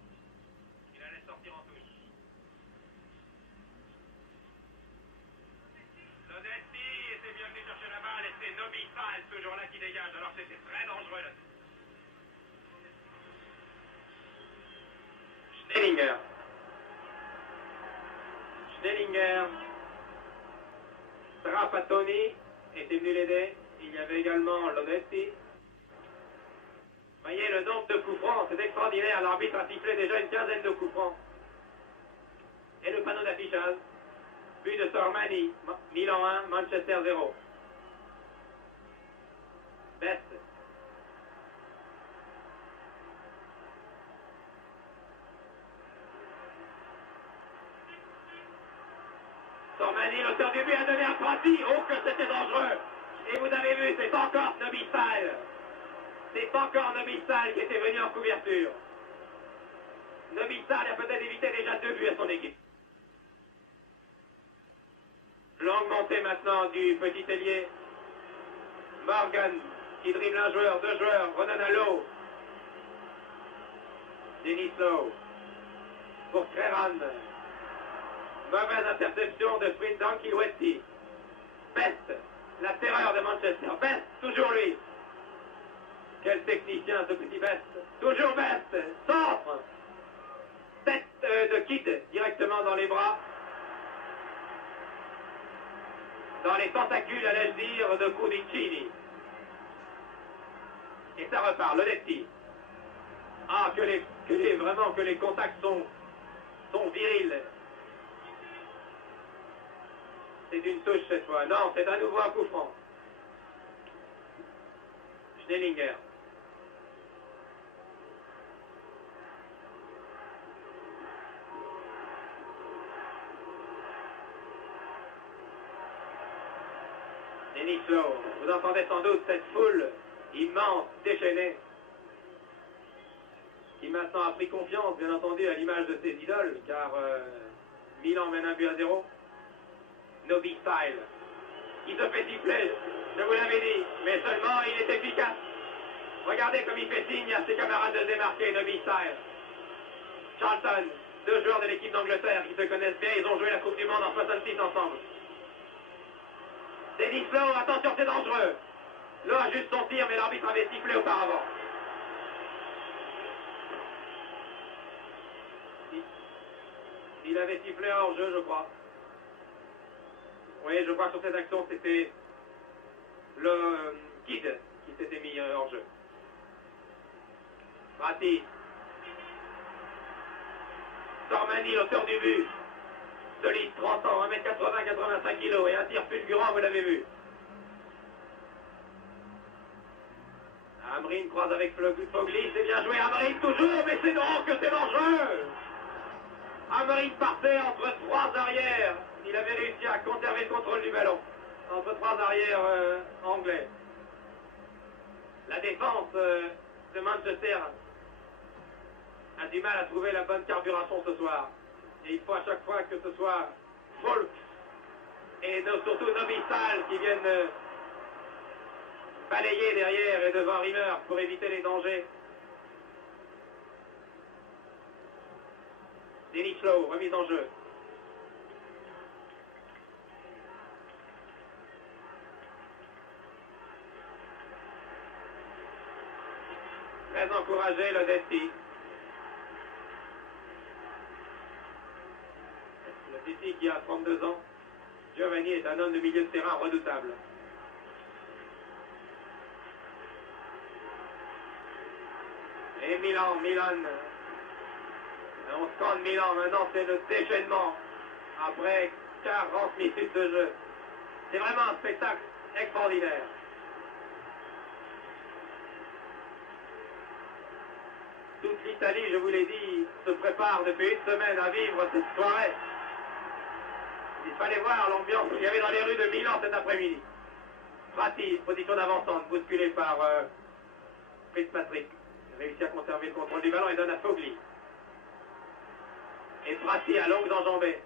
Il la laisse sortir en touche. Lodetti était bien venu chercher la balle et c'est Nobi Fall toujours là qui dégage alors que c'était très dangereux là. Schnellinger. Schnellinger. Trapattoni était venu l'aider. Il y avait également Lodetti. Voyez le nombre de coups francs, c'est extraordinaire. L'arbitre a sifflé déjà une quinzaine de coups francs. Et le panneau d'affichage. But de Sormani. Milan 1, Manchester 0. Best. Sormani, l'auteur du but, a donné à Prati. Oh, que c'était dangereux. Et vous avez vu, c'est encore Nobi Fall. C'est encore Nobi Fall qui était venu en couverture. Nobi Fall a peut-être évité déjà 2 buts à son équipe. Longue montée maintenant du petit ailier. Morgan qui dribble un joueur, 2 joueurs, redonne à Lowe. Denis Lowe. Pour Creran. Mauvaise interception de Sprint Ankiwetti. Best, la terreur de Manchester. Best, toujours lui. Quel technicien ce petit Best. Toujours Best. Centre. Tête de Kidd directement dans les bras. Dans les tentacules, allais-je dire, de Cudicini. Et ça repart, Lodetti. Ah, que les contacts sont virils. C'est une touche cette fois. Non, c'est à nouveau un coup franc. Schnellinger. Denis Lowe. Vous entendez sans doute cette foule immense, déchaînée, qui maintenant a pris confiance, bien entendu, à l'image de ses idoles, car Milan mène 1-0. Nobi Style, qui se fait siffler, je vous l'avais dit, mais seulement il est efficace. Regardez comme il fait signe à ses camarades de se démarquer, Nobi Style. Charlton, 2 joueurs de l'équipe d'Angleterre qui se connaissent bien, ils ont joué la Coupe du Monde en 66 ensemble. Denis Lowe, attention, c'est dangereux. Lowe ajuste son tir, mais l'arbitre avait sifflé auparavant. Il avait sifflé un hors-jeu, je crois. Oui, je crois que sur cette action, c'était le Kid qui s'était mis hors-jeu. Prati. Tormani, l'auteur du but. Solide, 30 ans, 1m80, 85 kg et un tir fulgurant, vous l'avez vu. Amrine croise avec Fogli, c'est bien joué. Amrine toujours, mais c'est donc que c'est dangereux. Amrine partait entre trois arrières. Il avait réussi à conserver le contrôle du ballon. Entre trois arrières anglais. La défense de Manchester a du mal à trouver la bonne carburation ce soir. Et il faut à chaque fois que ce soit Folk et surtout Nobisal qui viennent balayer derrière et devant Rimmer pour éviter les dangers. Denis Slow, remise en jeu. Très encouragé le Desti. Le Desti qui a 32 ans. Giovanni est un homme de milieu de terrain redoutable. Et Milan, on scande Milan, maintenant c'est le déchaînement après 40 minutes de jeu. C'est vraiment un spectacle extraordinaire. Toute l'Italie, je vous l'ai dit, se prépare depuis une semaine à vivre cette soirée. Il fallait voir l'ambiance qu'il y avait dans les rues de Milan cet après-midi. Prati, position d'avancante, bousculée par Fitzpatrick. Réussit à conserver le contrôle du ballon et donne à Fogli. Et Prati à longues enjambées.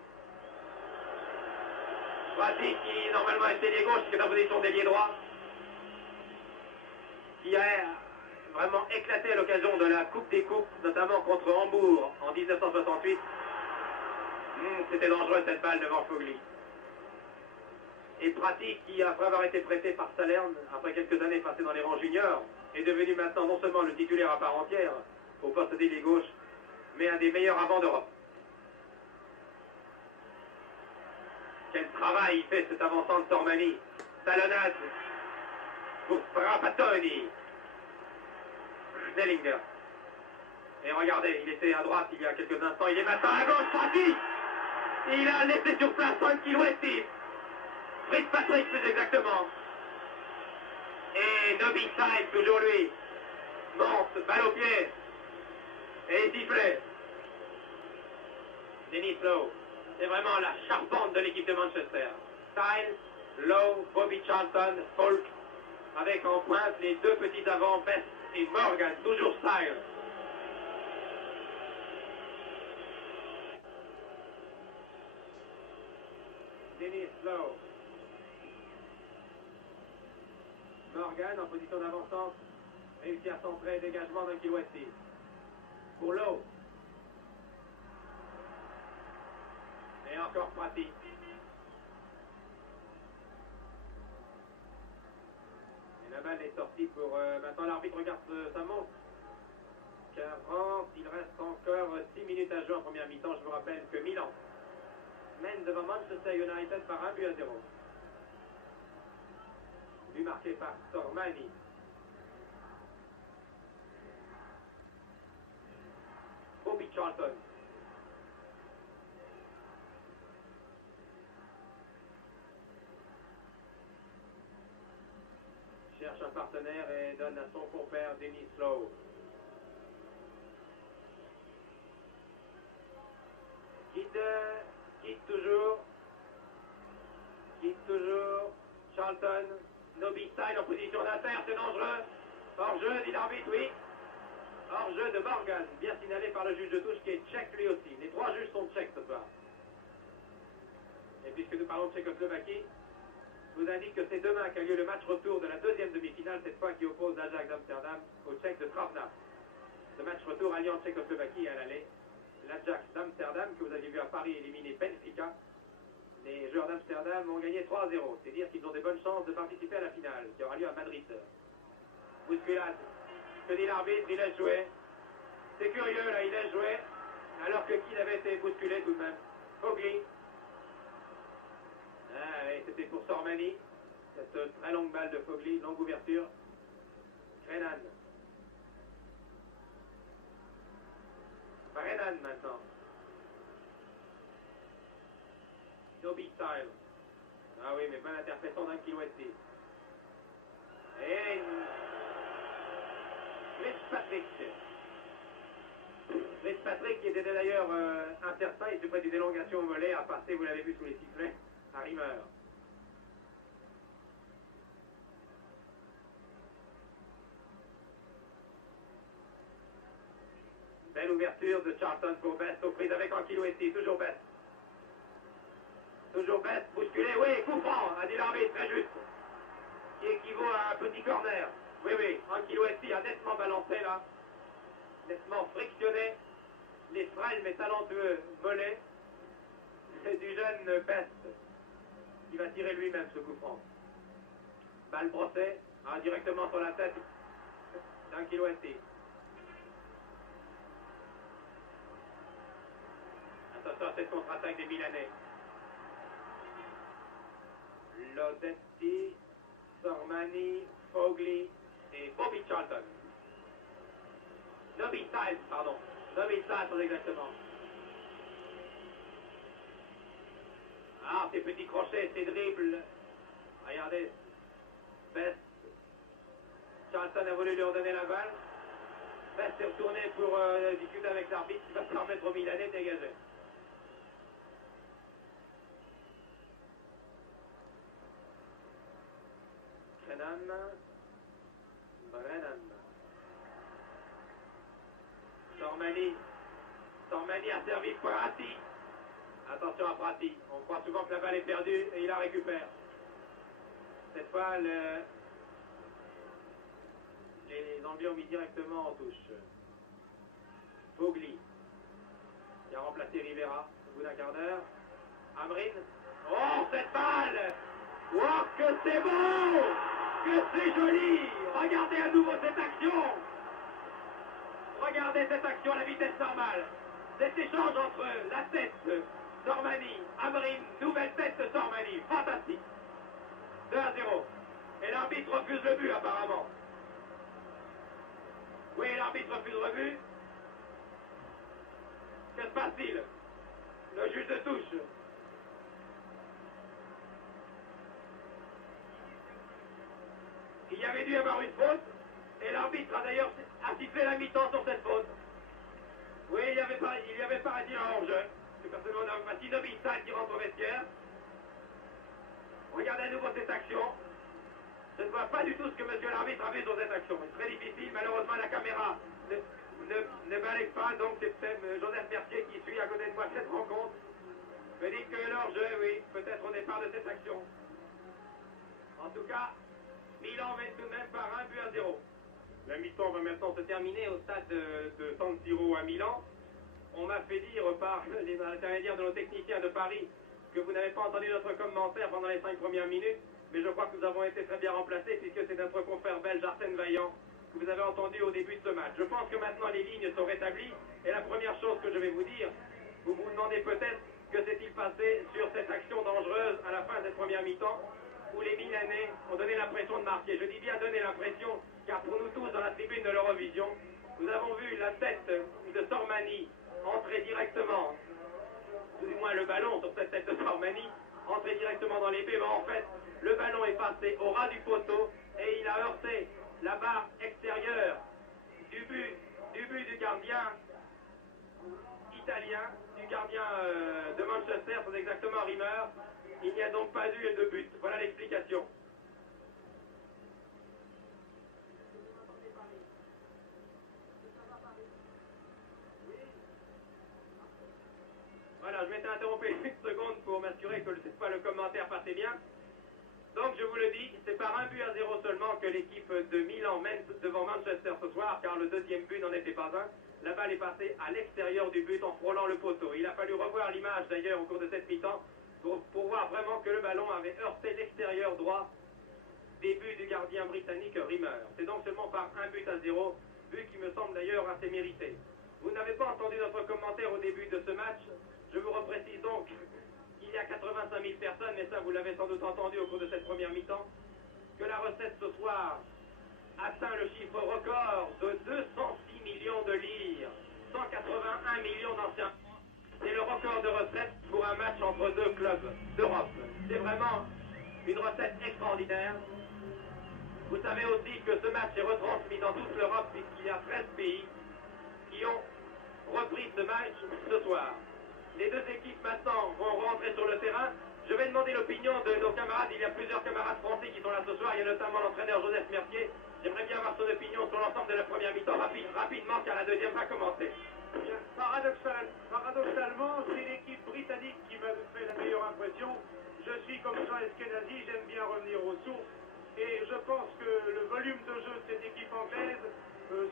Prati qui normalement est ailier gauche, qui est en position d'ailier droit. Qui a vraiment éclaté à l'occasion de la Coupe des Coupes, notamment contre Hambourg en 1968. C'était dangereux cette balle devant Fogli. Et Prati qui, après avoir été prêté par Salerne, après quelques années passées dans les rangs juniors, est devenu maintenant non seulement le titulaire à part entière au poste d'ailier gauche, mais un des meilleurs avants d'Europe. Quel travail il fait cet avançant de Tormani. Talonnade pour Trapattoni. Schnellinger. Et regardez, il était à droite il y a quelques instants, il est maintenant à gauche, Prati. Il a laissé sur place 5 kg et Fitzpatrick plus exactement. Et Nobisal, toujours lui, monte, balle au pied, et sifflet. Denis Lowe, c'est vraiment la charpente de l'équipe de Manchester. Style, Lowe, Bobby Charlton, Folk, avec en pointe les deux petits avants, Best et Morgan, toujours Style. Denis Lowe. Morgan en position d'avancante, réussit à centrer, dégagement d'un Kilwesti. Pour Lowe. Et encore Prati. Et la balle est sortie pour... maintenant l'arbitre regarde sa montre. 40, il reste encore 6 minutes à jouer en première mi-temps. Je vous rappelle que Milan mène devant Manchester United par 1-0. But marqué par Tormani. Bobby Charlton. Cherche un partenaire et donne à son compère Denis Lowe. Quitte toujours. Charlton. Nobisal en position d'inter, c'est dangereux. Hors-jeu, dit l'arbitre, oui. Hors-jeu de Morgan, bien signalé par le juge de touche qui est tchèque lui aussi. Les trois juges sont tchèques ce soir. Et puisque nous parlons de Tchécoslovaquie, je vous indique que c'est demain qu'a lieu le match retour de la deuxième demi-finale, cette fois qui oppose l'Ajax d'Amsterdam au Tchèque de Travna. Ce match retour alliant Tchécoslovaquie à l'aller. L'Ajax d'Amsterdam, que vous aviez vu à Paris éliminer Benfica. Les joueurs d'Amsterdam ont gagné 3-0. C'est dire qu'ils ont des bonnes chances de participer à la finale, qui aura lieu à Madrid. Bousculade. Que dit l'arbitre, il laisse jouer. C'est curieux, là, il laisse jouer. Alors que qui avait été bousculé tout de même. Fogli. Ah oui, c'était pour Sormani. Cette très longue balle de Fogli, longue ouverture. Brennan. Brennan maintenant. No big time. Ah oui, mais bonne interception d'Ankilouetti. Et Fitzpatrick. Fitzpatrick qui était d'ailleurs incertain, il se fait une élongation au mollet, a passé, vous l'avez vu sous les sifflets, à Rimmer. Belle ouverture de Charlton pour Best, aux prises avec Ankilouetti, toujours Best. Toujours Best, bousculé, oui, coup franc, a dit l'arbitre, très juste. Qui équivaut à un petit corner. Oui, oui, Ankilouetti a nettement balancé là, nettement frictionné les frêles mais talentueux mollets du jeune Best, qui va tirer lui-même ce coup franc. Balle brossée, directement sur la tête d'Ankilouetti. Attention à cette contre-attaque des Milanais. Lodetti, Sormani, Fogli et Bobby Charlton. Nobby Styles, pardon. Nobby Styles, exactement. Ah, ces petits crochets, ces dribbles. Regardez. Best. Charlton a voulu lui redonner la balle. Best est retourné pour discuter avec l'arbitre qui va permettre aux Milanais de dégager. Brennan. Sormani a servi Prati. Attention à Prati. On croit souvent que la balle est perdue et il la récupère. Cette fois, les Anglais ont mis directement en touche. Fogli, qui a remplacé Rivera au bout d'un quart d'heure. Amrin. Oh, cette balle! Oh, que c'est beau! Que c'est joli! Regardez à nouveau cette action! Regardez cette action à la vitesse normale. Cet échange entre la tête de Sormani, Amrin, nouvelle tête de Sormani. Fantastique. 2-0. Et l'arbitre refuse le but apparemment. Oui, l'arbitre refuse le but. Que se passe-t-il? Le juge de touche. Il y avait dû y avoir une faute. Et l'arbitre a d'ailleurs sifflé la mi-temps sur cette faute. Oui, il y avait pas à dire un hors-jeu. C'est personnellement Nobby Styles qui rentre au vestiaire. Regardez à nouveau cette action. Je ne vois pas du tout ce que monsieur l'arbitre a vu sur cette action. C'est très difficile. Malheureusement, la caméra ne balaye pas. Donc, c'est peut-être Joseph Mercier qui suit à côté de moi cette rencontre. Me dit que l'hors-jeu, oui, peut-être au départ de cette action. En tout cas, Milan mène tout de même par 1-0. La mi-temps va maintenant se terminer au stade de San Siro à Milan. On m'a fait dire par les intermédiaires de nos techniciens de Paris que vous n'avez pas entendu notre commentaire pendant les 5 premières minutes, mais je crois que nous avons été très bien remplacés puisque c'est notre confrère belge Arsène Vaillant que vous avez entendu au début de ce match. Je pense que maintenant les lignes sont rétablies et la première chose que je vais vous dire, vous vous demandez peut-être que s'est-il passé sur cette action dangereuse à la fin de cette première mi-temps où les Milanais ont donné l'impression de marquer. Je dis bien donner l'impression, car pour nous tous dans la tribune de l'Eurovision, nous avons vu la tête de Sormani entrer directement, tout du moins le ballon sur cette tête de Sormani, entrer directement dans l'épée, mais en fait, le ballon est passé au ras du poteau et il a heurté la barre extérieure du but du gardien italien, du gardien de Manchester, c'est exactement Rimmer. Il n'y a donc pas eu de but. Voilà l'explication. Voilà, je m'étais interrompu une seconde pour m'assurer que le commentaire passait bien. Donc je vous le dis, c'est par 1-0 seulement que l'équipe de Milan mène devant Manchester ce soir, car le deuxième but n'en était pas un. La balle est passée à l'extérieur du but en frôlant le poteau. Il a fallu revoir l'image d'ailleurs au cours de cette mi-temps pour voir vraiment que le ballon avait heurté l'extérieur droit des buts du gardien britannique Rimmer. C'est donc seulement par 1-0, but qui me semble d'ailleurs assez mérité. Vous n'avez pas entendu notre commentaire au début de ce match. Je vous reprécise donc qu'il y a 85 000 personnes, mais ça vous l'avez sans doute entendu au cours de cette première mi-temps, que la recette ce soir atteint le chiffre record de 206 millions de lire, 181 millions d'anciens. C'est le record de recette pour un match entre deux clubs d'Europe. C'est vraiment une recette extraordinaire. Vous savez aussi que ce match est retransmis dans toute l'Europe puisqu'il y a 13 pays qui ont repris ce match ce soir. Les deux équipes maintenant vont rentrer sur le terrain. Je vais demander l'opinion de nos camarades. Il y a plusieurs camarades français qui sont là ce soir. Il y a notamment l'entraîneur Joseph Mercier. J'aimerais bien avoir son opinion sur l'ensemble de la première mi-temps rapidement car la deuxième va commencer. Paradoxalement, c'est l'équipe britannique qui m'a fait la meilleure impression. Je suis comme Jean Eskenazi, j'aime bien revenir aux sources. Et je pense que le volume de jeu de cette équipe anglaise,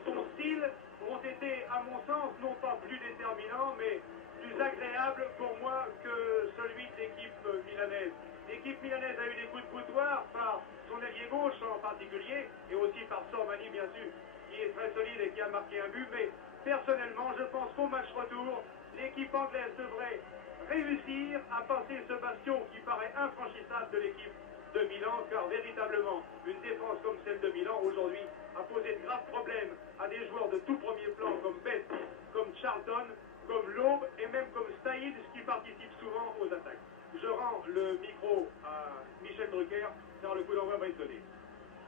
son style, ont été, à mon sens, non pas plus déterminants, mais plus agréables pour moi que celui de l'équipe milanaise. L'équipe milanaise a eu des coups de boutoir par son ailier gauche en particulier, et aussi par Sormani bien sûr, qui est très solide et qui a marqué un but, mais personnellement je pense qu'au match retour, l'équipe anglaise devrait réussir à passer ce bastion qui paraît infranchissable de l'équipe de Milan, car véritablement une défense comme celle de Milan aujourd'hui a posé de graves problèmes à des joueurs de tout premier plan comme Best, comme Charlton, comme Loeb et même comme Staïd qui participent souvent aux attaques. Je rends le micro à Michel Drucker car le coup d'envoi va être donné.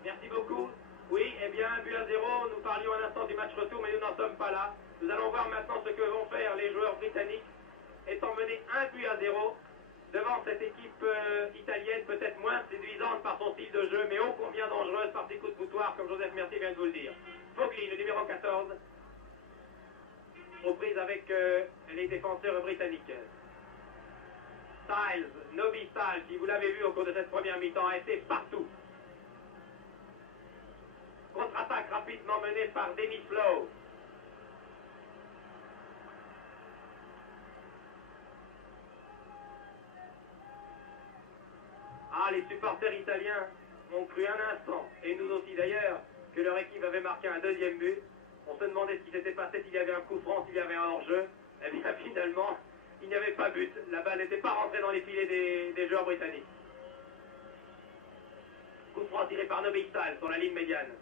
Merci beaucoup. Oui, eh bien, 1-0, nous parlions un instant du match retour, mais nous n'en sommes pas là. Nous allons voir maintenant ce que vont faire les joueurs britanniques, étant menés 1-0 devant cette équipe italienne, peut-être moins séduisante par son style de jeu, mais ô combien dangereuse par ses coups de boutoir, comme Joseph Mercier vient de vous le dire. Fogli, le numéro 14, aux prises avec les défenseurs britanniques. Styles, Nobby Styles, qui vous l'avez vu au cours de cette première mi-temps, a été partout. Contre-attaque rapidement menée par Dennis Lowe. Ah, les supporters italiens ont cru un instant, et nous aussi d'ailleurs, que leur équipe avait marqué un deuxième but. On se demandait ce qui s'était passé, s'il y avait un coup franc, s'il y avait un hors-jeu. Et bien finalement, il n'y avait pas but. La balle n'était pas rentrée dans les filets des joueurs britanniques. Coup franc tiré par Nobby Styles sur la ligne médiane.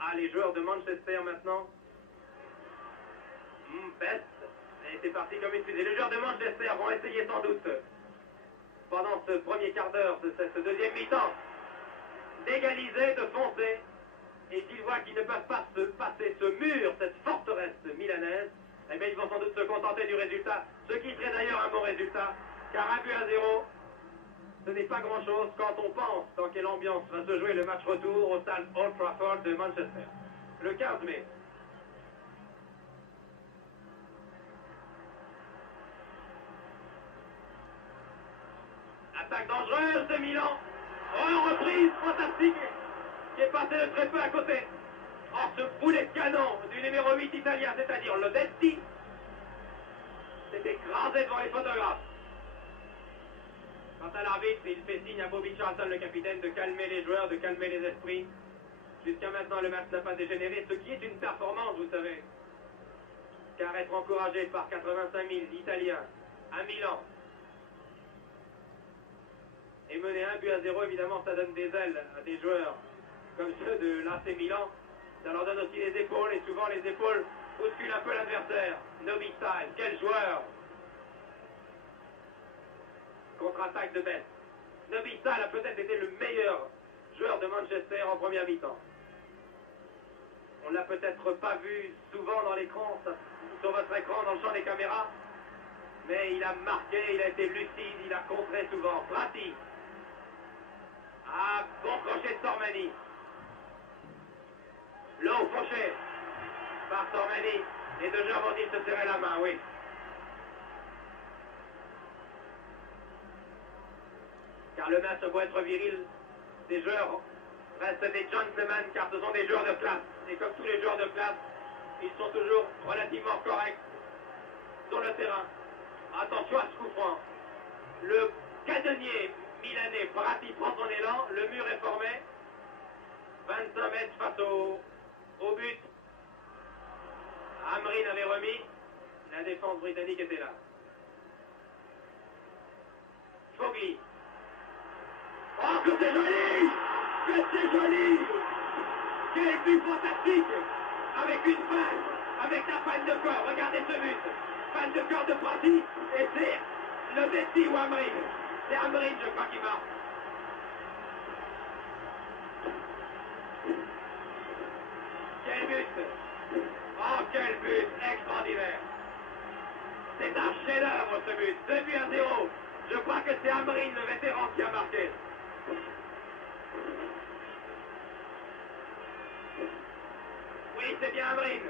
Ah, les joueurs de Manchester maintenant. Best. Et c'est parti comme une fusée. Les joueurs de Manchester vont essayer sans doute, pendant ce premier quart d'heure de cette deuxième mi-temps, d'égaliser, de foncer. Et s'ils voient qu'ils ne peuvent pas se passer ce mur, cette forteresse milanaise, eh bien ils vont sans doute se contenter du résultat, ce qui serait d'ailleurs un bon résultat, car 1-0, ce n'est pas grand-chose quand on pense dans quelle ambiance va se jouer le match retour au stade Old Trafford de Manchester, le 15 mai. Attaque dangereuse de Milan. Oh, reprise fantastique qui est passée de très peu à côté. Oh, ce boulet de canon du numéro 8 italien, c'est-à-dire le Detti, s'est écrasé devant les photographes. Quant à l'arbitre, il fait signe à Bobby Charlton, le capitaine, de calmer les joueurs, de calmer les esprits. Jusqu'à maintenant, le match n'a pas dégénéré, ce qui est une performance, vous savez. Car être encouragé par 85 000 Italiens à Milan et mener 1-0, évidemment, ça donne des ailes à des joueurs comme ceux de l'AC Milan. Ça leur donne aussi les épaules, et souvent les épaules bousculent un peu l'adversaire. Nobby Styles, quel joueur! Contre-attaque de Best. Nobby Styles a peut-être été le meilleur joueur de Manchester en première mi-temps. On ne l'a peut-être pas vu souvent dans l'écran, sur votre écran, dans le champ des caméras, mais il a marqué, il a été lucide, il a contré souvent. Prati. Ah, bon crochet de Sormani. Lowe fauché par Sormani. Les deux joueurs vont-ils se serrer la main, oui. Car le match doit être viril. Ces joueurs restent des gentlemen, car ce sont des joueurs de classe. Et comme tous les joueurs de classe, ils sont toujours relativement corrects sur le terrain. Attention à ce coup franc. Le canonnier milanais Prati prend son élan, le mur est formé. 25 mètres face au but. Amrin avait remis. La défense britannique était là. Fogli. Oh, que c'est joli! Que c'est joli! Quel but fantastique! Avec une balle, avec la panne de corps. Regardez ce but. Panne de corps de Prati. Et c'est le Messi ou Amrin. C'est Amrin, je crois, qui marque. Quel but! Oh, quel but extraordinaire! C'est un chef-d'œuvre ce but. 2-0. Je crois que c'est Amrin, le vétéran, qui a marqué. Oui, c'est bien Amrin.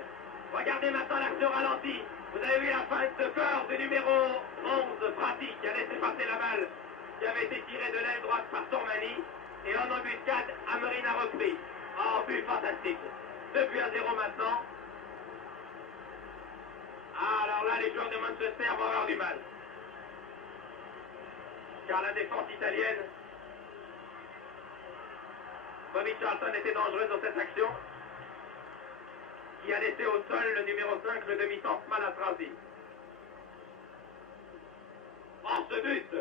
Regardez maintenant l'action ralentie. Vous avez vu la feinte de corps du numéro 11, Prati, qui a laissé passer la balle, qui avait été tirée de l'aile droite par Sormani. Et en embuscade, Amrin a repris. Oh, but fantastique. 2-0 maintenant. Ah, alors là, les joueurs de Manchester vont avoir du mal. Car la défense italienne, Bobby Charlton était dangereux dans cette action, qui a laissé au sol le numéro 5, le demi-centre Malatrazi. Oh, ce but!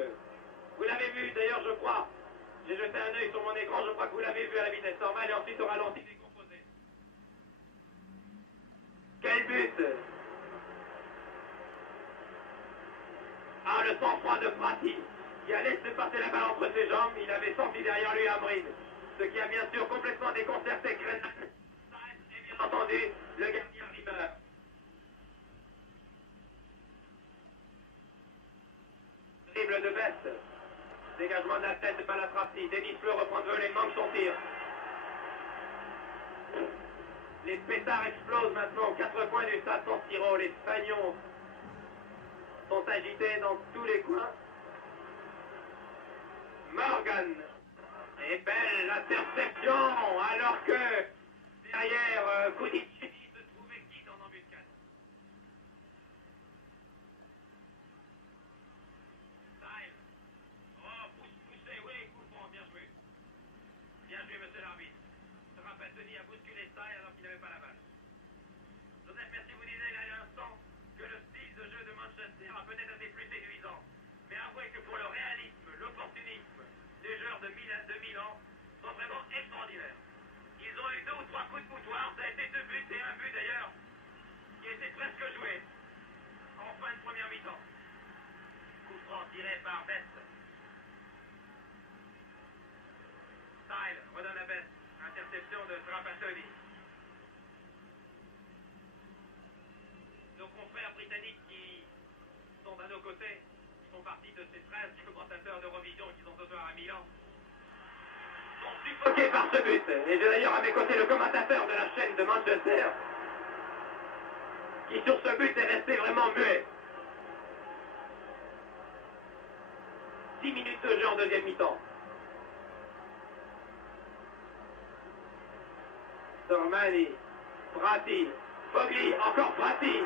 Vous l'avez vu, d'ailleurs, je crois. J'ai jeté un œil sur mon écran, je crois que vous l'avez vu à la vitesse normale et ensuite au ralenti décomposé. Quel but! Ah, le sang-froid de Prati, qui a laissé passer la balle entre ses jambes. Il avait senti derrière lui Amrin, ce qui a bien sûr complètement déconcerté Krenan. Et bien entendu, le gardien Rimmer. Dribble de Best. Dégagement de la tête de Malatrazi. Denis Fleu reprend de voler, manque son tir. Les pétards explosent maintenant aux 4 coins du stade San Siro. Les fagnons sont agités dans tous les coins. Morgan. Et belle interception, alors que derrière Koudici se trouvait quitte en embuscade. Style. Oh, poussé, oui, coup franc, bien joué. Bien joué, monsieur l'arbitre. Rapatoni a bousculé Style alors qu'il n'avait pas la balle. Joseph, merci, vous disiez il y a un instant que le style de jeu de Manchester a peut-être été plus séduisant. Mais avouez que pour le réalisme, l'opportunisme des joueurs de Milan sont vraiment extraordinaires. Ils ont eu 2 ou 3 coups de boutoir, ça a été 2 buts et un but d'ailleurs qui était presque joué en fin de première mi-temps. Coup franc tiré par Best. Style redonne à Best. Interception de Trapattoni. Nos confrères britanniques qui sont à nos côtés font partie de ces 13 commentateurs d'Eurovision qui sont ce soir à Milan. Sont suffoqués par ce but. Et j'ai d'ailleurs à mes côtés le commentateur de la chaîne de Manchester qui sur ce but est resté vraiment muet. 10 minutes de jeu en deuxième mi-temps. Sormani, Prati, Fogli, encore Prati.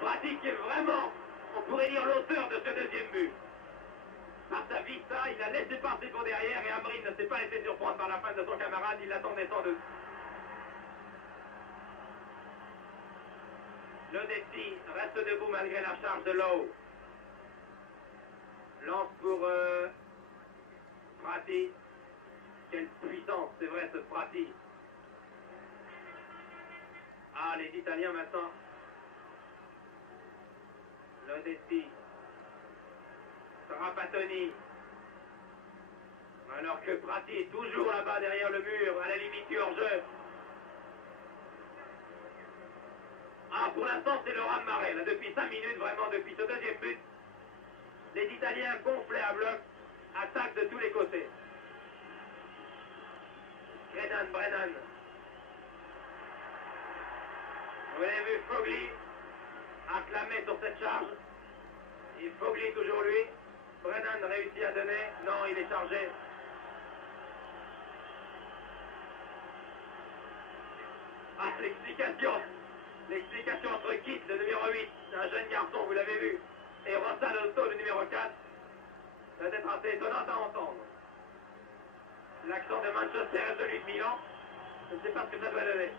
Prati qui est vraiment, on pourrait dire, l'auteur de ce deuxième but. Par sa vista, il a laissé passer pour derrière et Amrin ne s'est pas laissé surprendre par la fin de son camarade, il l'attendait sans doute. Lodetti reste debout malgré la charge de Lowe. Lance pour Prati. Quelle puissance, c'est vrai, ce Prati. Ah, les Italiens maintenant. Lodetti. Trapattoni. Alors que Prati est toujours là-bas derrière le mur, à la limite du hors-jeu. Ah, pour l'instant, c'est le raz-de-marée. Là, depuis 5 minutes, vraiment, depuis ce deuxième but, les Italiens gonflés à bloc, attaquent de tous les côtés. Brennan. Vous avez vu Fogli acclamé sur cette charge. Et Fogli toujours lui. Brennan réussit à donner. Non, il est chargé. Ah, l'explication. L'explication entre Kitt, le numéro 8, un jeune garçon, vous l'avez vu, et Rossalotto, le numéro 4, ça doit être assez étonnant à entendre. L'accent de Manchester et celui de Milan, je ne sais pas ce que ça doit donner.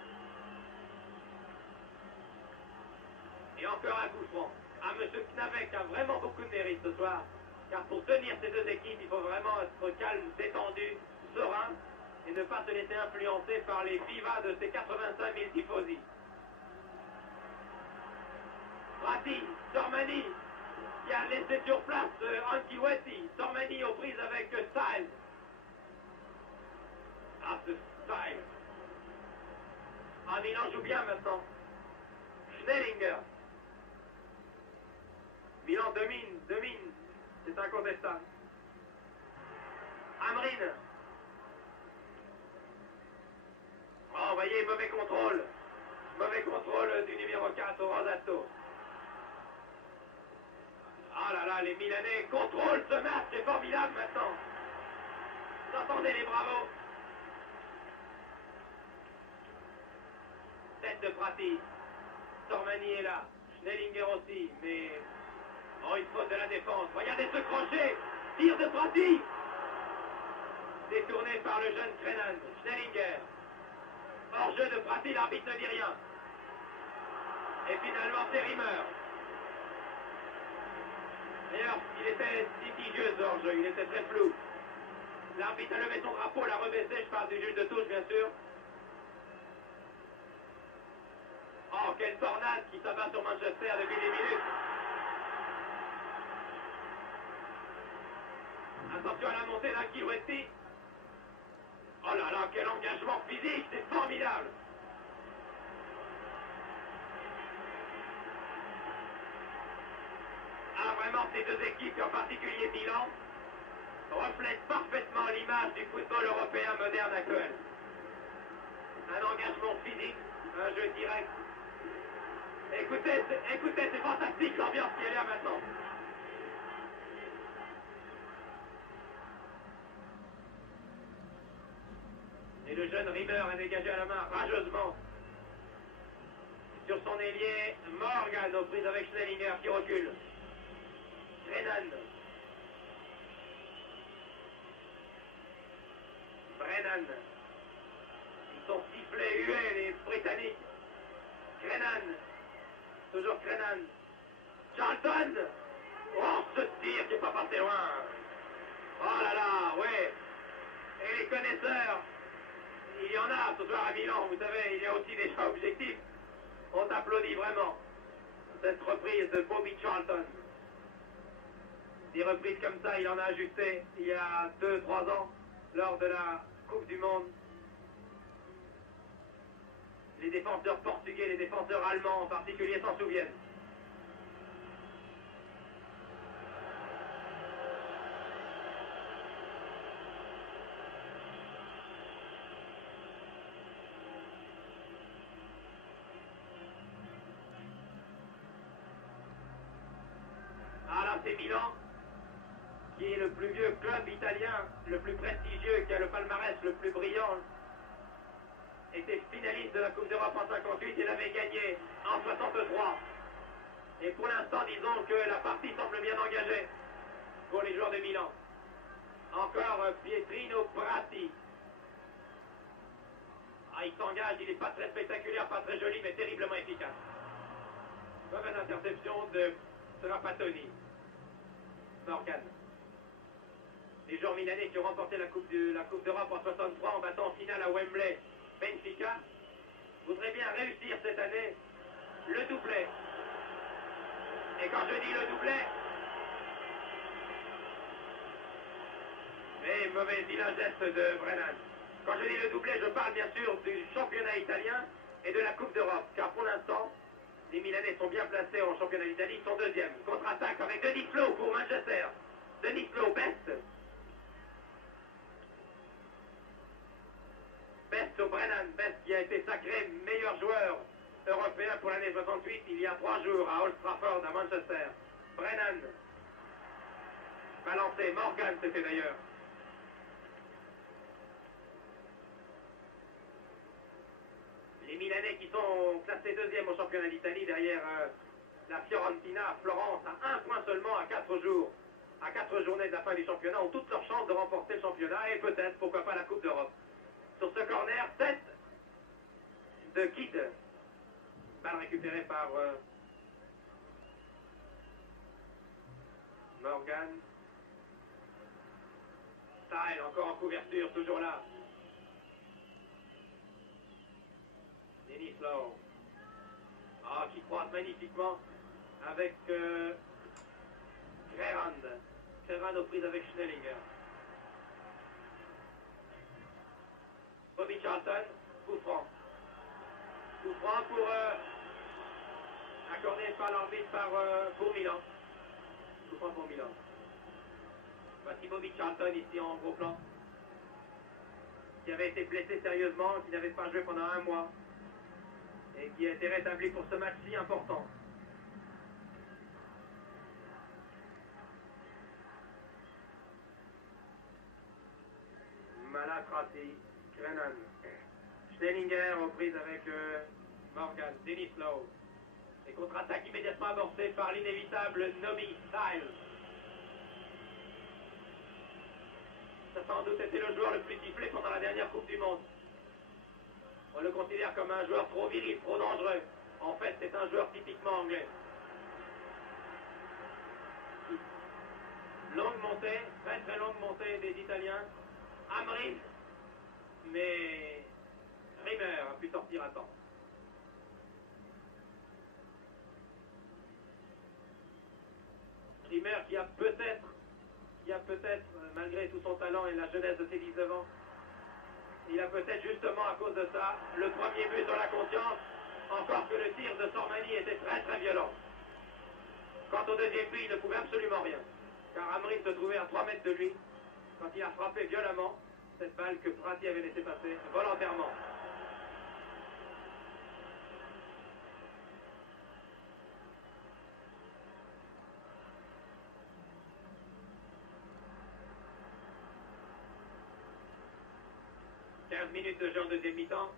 Et encore un coup franc. Ah, M. Knavec a vraiment beaucoup de mérite ce soir. Car pour tenir ces deux équipes, il faut vraiment être calme, détendu, serein, et ne pas se laisser influencer par les vivas de ces 85 000 tifosi. Prati, Sormani, qui a laissé sur place Anki Weti. Sormani aux prises avec Styles. Ah, ce Styles. Ah, Milan joue bien maintenant. Schnellinger. Milan domine. C'est incontestable. Amrin. Oh, vous voyez, mauvais contrôle. Mauvais contrôle du numéro 4, Rosato. Ah là là, les Milanais contrôlent ce match, c'est formidable maintenant. Vous entendez les bravos. Tête de Prati. Sormani est là. Schnellinger aussi, mais... Oh, une faute de la défense. Regardez ce crochet. Tir de Prati. Détourné par le jeune Krenan. Schnellinger. Hors jeu de Prati, l'arbitre ne dit rien. Et finalement, c'est Rimmer. D'ailleurs, il était litigieux ce hors-jeu, il était très flou. L'arbitre a levé son drapeau, l'a rebaissé, je parle du juge de touche, bien sûr. Oh, quelle tornade qui s'abat sur Manchester depuis des minutes. Attention à la montée d'Anki Westi. Oh là là, quel engagement physique, c'est formidable. Ah, vraiment, ces deux équipes, et en particulier Milan, reflètent parfaitement l'image du football européen moderne actuel. Un engagement physique, un jeu direct. Écoutez, c'est fantastique l'ambiance qui est là maintenant. Et le jeune Rimmer a dégagé à la main rageusement. Sur son ailier, Morgan aux prises avec Schnellinger qui recule. Brennan. Ils sont sifflés, hués, les Britanniques. Krenan. Toujours Krenan. Charlton. Oh, ce tir qui n'est pas passé loin. Oh là là, ouais. Et les connaisseurs, il y en a ce soir à Milan, vous savez, il y a aussi des gens objectifs. On t'applaudit vraiment. Cette reprise de Bobby Charlton. Des reprises comme ça, il en a ajusté il y a 2-3 ans, lors de la Coupe du Monde. Les défenseurs portugais, les défenseurs allemands en particulier s'en souviennent. Ah là, c'est Milan, qui est le plus vieux club italien, le plus prestigieux, qui a le palmarès le plus brillant, était finaliste de la Coupe d'Europe en 58 et l'avait gagné en 63. Et pour l'instant, disons que la partie semble bien engagée pour les joueurs de Milan. Encore Pietrino Prati. Ah, il s'engage, il n'est pas très spectaculaire, pas très joli, mais terriblement efficace. Mauvaise interception de Trapattoni. Morgan. Les joueurs milanais qui ont remporté la Coupe d'Europe en 63 en battant en finale à Wembley Benfica voudraient bien réussir cette année le doublé. Et quand je dis le doublé, mais mauvais vilain geste de Brennan. Quand je dis le doublé, je parle bien sûr du championnat italien et de la Coupe d'Europe, car pour l'instant, les Milanais sont bien placés en championnat d'Italie, ils sont deuxièmes. Contre-attaque avec Denis Flo pour Manchester. Denis Flo, Best. Best au Brennan, Best qui a été sacré meilleur joueur européen pour l'année 68 il y a 3 jours à Old Trafford à Manchester. Brennan. Balancé, Morgan c'était d'ailleurs. Les Milanais qui sont classés deuxième au championnat d'Italie derrière la Fiorentina, Florence, à 1 point seulement à 4 jours. À 4 journées de la fin du championnat, ont toutes leurs chances de remporter le championnat et peut-être, pourquoi pas, la Coupe d'Europe. Sur ce corner, tête de Kidd. Balle récupérée par Morgan. Style, encore en couverture, toujours là. Denis Lowe. Ah, qui croise magnifiquement avec Crerand. Crerand aux prises avec Schnellinger. Bobby Charlton, coup franc. Coup franc pour accordé par l'arbitre pour Milan. Coup franc pour Milan. Voici Bobby Charlton ici en gros plan. Qui avait été blessé sérieusement, qui n'avait pas joué pendant un mois. Et qui a été rétabli pour ce match si important. Malatrati, Krenan, Schnellinger aux prises avec Morgan, Denis Lowe. Et contre-attaque immédiatement amorcée par l'inévitable Nobby Style. Ça a sans doute été le joueur le plus sifflé pendant la dernière Coupe du Monde. On le considère comme un joueur trop viril, trop dangereux. En fait, c'est un joueur typiquement anglais. Longue montée, très très longue montée des Italiens. Amrin, mais Rimmer a pu sortir à temps. Rimmer qui a peut-être, malgré tout son talent et la jeunesse de ses 19 ans, il a peut-être justement à cause de ça, le premier but dans la conscience, encore que le tir de Sormani était très très violent. Quant au deuxième but, il ne pouvait absolument rien, car Amrin se trouvait à 3 mètres de lui, quand il a frappé violemment cette balle que Prati avait laissé passer volontairement. Minutes de jeu en deuxième mi-temps.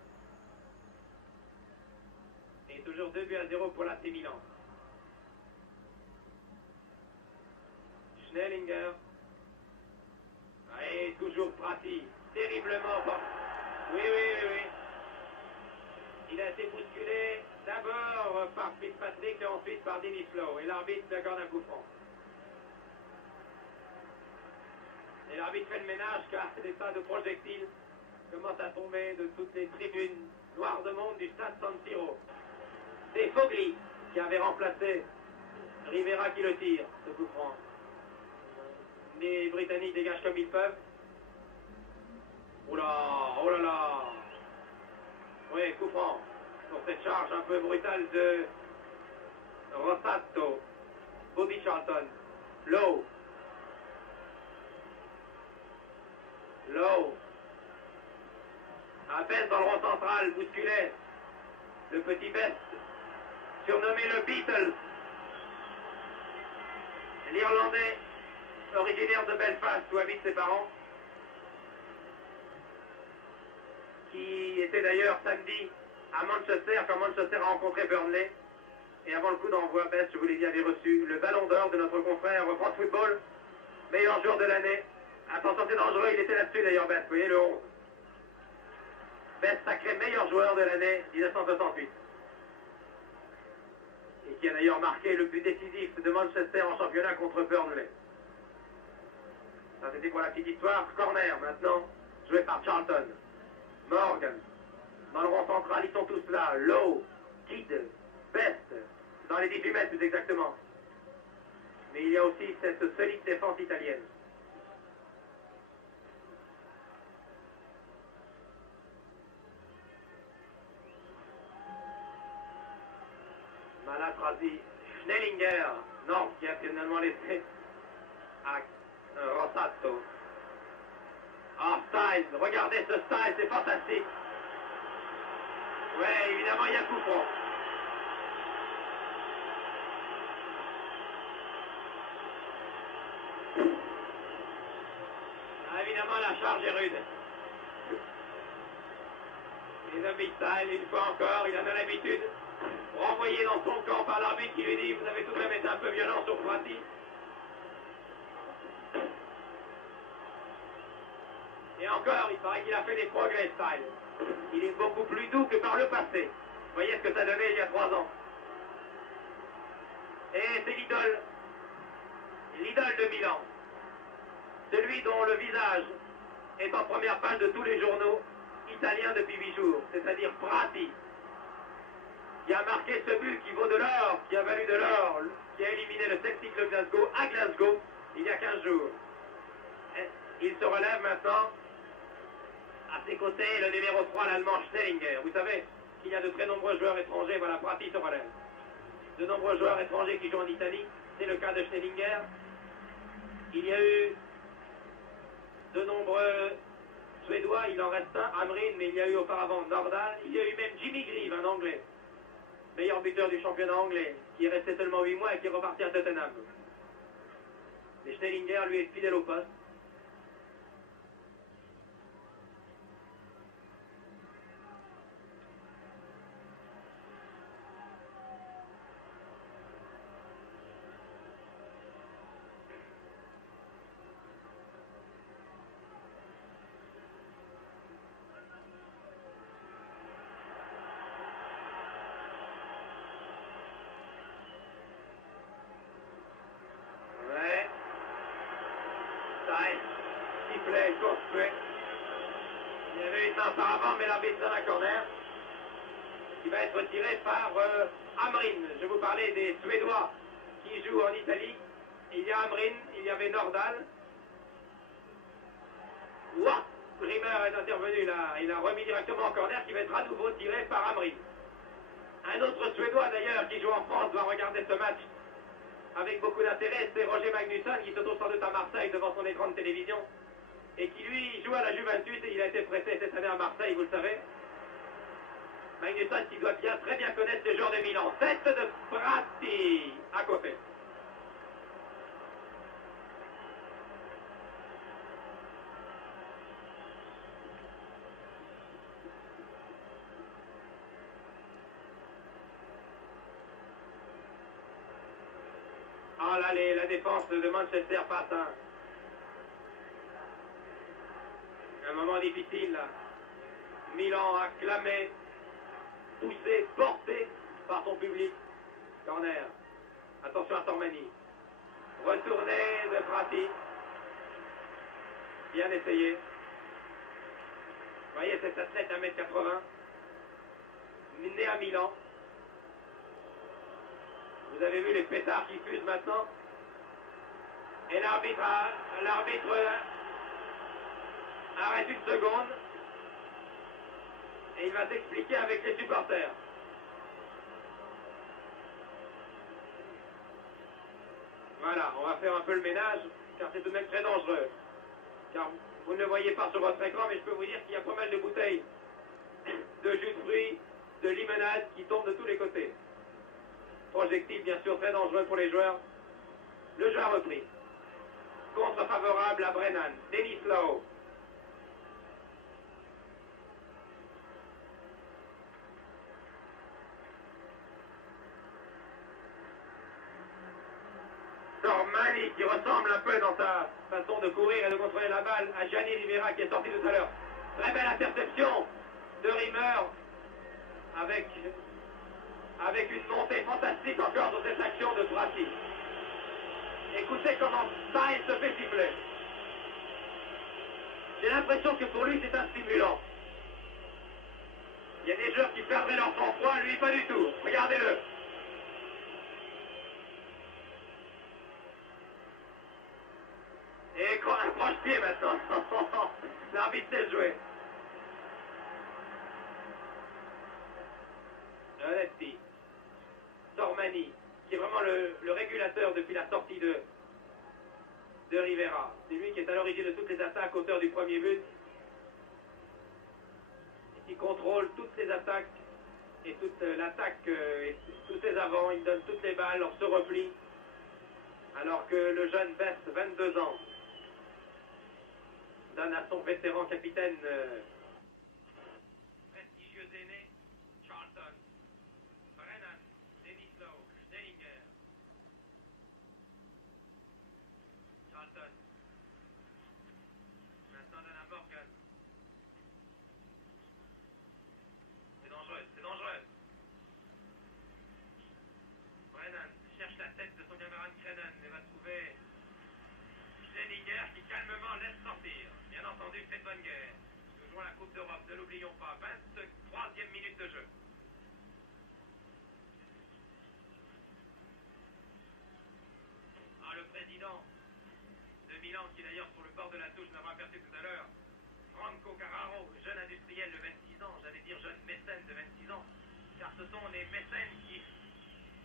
Et toujours 2-0 pour l'AC Milan. Schnellinger. Et toujours Prati. Terriblement fort. Oui. Il a été bousculé d'abord par Fitzpatrick et ensuite par Denis Lowe. Et l'arbitre accorde un coup franc. Et l'arbitre fait le ménage car des tas de projectiles commence à tomber de toutes les tribunes noires de monde du stade San Siro. C'est Fogli qui avait remplacé Rivera qui le tire, ce coup franc. Les Britanniques dégagent comme ils peuvent. Oh là là. Oui, coup franc pour cette charge un peu brutale de Rossato. Bobby Charlton. Lowe. À Best dans le rond central, bousculé. Le petit Best, surnommé le Beatles. L'Irlandais, originaire de Belfast, où habitent ses parents. Qui était d'ailleurs samedi à Manchester, quand Manchester a rencontré Burnley. Et avant le coup d'envoi, Best, je vous l'ai dit, avait reçu le ballon d'or de notre confrère France Football. Meilleur joueur de l'année. Attention, c'est dangereux, il était là-dessus d'ailleurs, Best, vous voyez le 11. Best sacré meilleur joueur de l'année 1968. Et qui a d'ailleurs marqué le but décisif de Manchester en championnat contre Burnley. Ça c'était pour la petite histoire. Corner maintenant, joué par Charlton. Morgan. Dans le rond central, ils sont tous là. Lowe, Kidd, Best. Dans les 18 mètres plus exactement. Mais il y a aussi cette solide défense italienne. Malatrati, Schnellinger, non, qui a finalement laissé à Rossato. Ah, Style, regardez ce Style, c'est fantastique. Ouais, évidemment, il y a coup franc. Ah, évidemment, la charge est rude. Et le Big Style, une fois encore, il en a l'habitude. Renvoyé dans son camp par l'arbitre qui lui dit vous avez tout de même été un peu violent sur Prati. Et encore, il paraît qu'il a fait des progrès, Style. Il est beaucoup plus doux que par le passé. Vous voyez ce que ça donnait il y a 3 ans. Et c'est l'idole l'idole de Milan, celui dont le visage est en première page de tous les journaux italiens depuis 8 jours, c'est-à-dire Prati, qui a marqué ce but qui vaut de l'or, qui a valu de l'or, qui a éliminé le Celtic de Glasgow à Glasgow il y a 15 jours. Il se relève maintenant. À ses côtés, le numéro 3, l'Allemand Schnellinger. Vous savez qu'il y a de très nombreux joueurs étrangers. Voilà, Prati se relève. De nombreux joueurs étrangers qui jouent en Italie. C'est le cas de Schnellinger. Il y a eu de nombreux Suédois. Il en reste un, Amrin, mais il y a eu auparavant Nordahl. Il y a eu même Jimmy Greaves, un Anglais. Meilleur buteur du championnat anglais, qui est resté seulement 8 mois et qui est reparti à Tottenham. Mais Schnellinger, lui, est fidèle au poste. Sifflet, construit. Il y avait une main auparavant, mais l'arbitre donne un corner qui va être tiré par Amrin. Je vous parlais des Suédois qui jouent en Italie. Il y a Amrin, il y avait Nordahl. Ouah, Rimmer est intervenu là. Il a remis directement en corner qui va être à nouveau tiré par Amrin. Un autre Suédois d'ailleurs qui joue en France doit regarder ce match avec beaucoup d'intérêt. C'est Roger Magnusson qui se trouve sans doute à Marseille devant son écran de télévision et qui lui joue à la Juventus et il a été prêté cette année à Marseille, vous le savez. Magnusson qui doit très bien connaître ce joueur de Milan. Tête de Prati à côté. Oh là, la défense de Manchester passe un moment difficile là. Milan acclamé, poussé, porté par son public. Corner. Attention à Tormani. Retourné de Prati. Bien essayé. Vous voyez cet athlète 1m80. Né à Milan. Vous avez vu les pétards qui fusent maintenant. Et l'arbitre arrête une seconde. Et il va s'expliquer avec les supporters. Voilà, on va faire un peu le ménage, car c'est tout de même très dangereux. Car vous ne le voyez pas sur votre écran, mais je peux vous dire qu'il y a pas mal de bouteilles de jus de fruits, de limonade qui tombent de tous les côtés. Projectile bien sûr très dangereux pour les joueurs. Le jeu a repris. Contre favorable à Brennan. Denis Lowe. Tormani qui ressemble un peu dans sa façon de courir et de contrôler la balle à Gianni Rivera qui est sorti tout à l'heure. Très belle interception de Rimmer avec une montée fantastique encore sur cette action de Prati. Écoutez comment Sainz se fait siffler. J'ai l'impression que pour lui c'est un stimulant. Il y a des joueurs qui perdraient leur sang-froid, lui pas du tout. Regardez-le. Et un croche-pied maintenant. L'arbitre sait jouer. Onetti. Tormani, qui est vraiment le régulateur depuis la sortie de Rivera. C'est lui qui est à l'origine de toutes les attaques, auteur du premier but. Et qui contrôle toutes les attaques et toute l'attaque et tous ses avants. Il donne toutes les balles, on se replie. Alors que le jeune Best, 22 ans, donne à son vétéran capitaine prestigieux aîné, Charlton, Brennan, Denis Lowe, Schnellinger. Charlton. Maintenant donne à Morgan. C'est dangereux, c'est dangereux. Brennan cherche la tête de son camarade Crennan et va trouver attendu que cette bonne guerre. Nous jouons la Coupe d'Europe, ne l'oublions pas. 23e minute de jeu. Ah, le président de Milan, qui d'ailleurs sur le bord de la touche, nous l'avons aperçu tout à l'heure, Franco Carraro, jeune industriel de 26 ans, j'allais dire jeune mécène de 26 ans, car ce sont les mécènes qui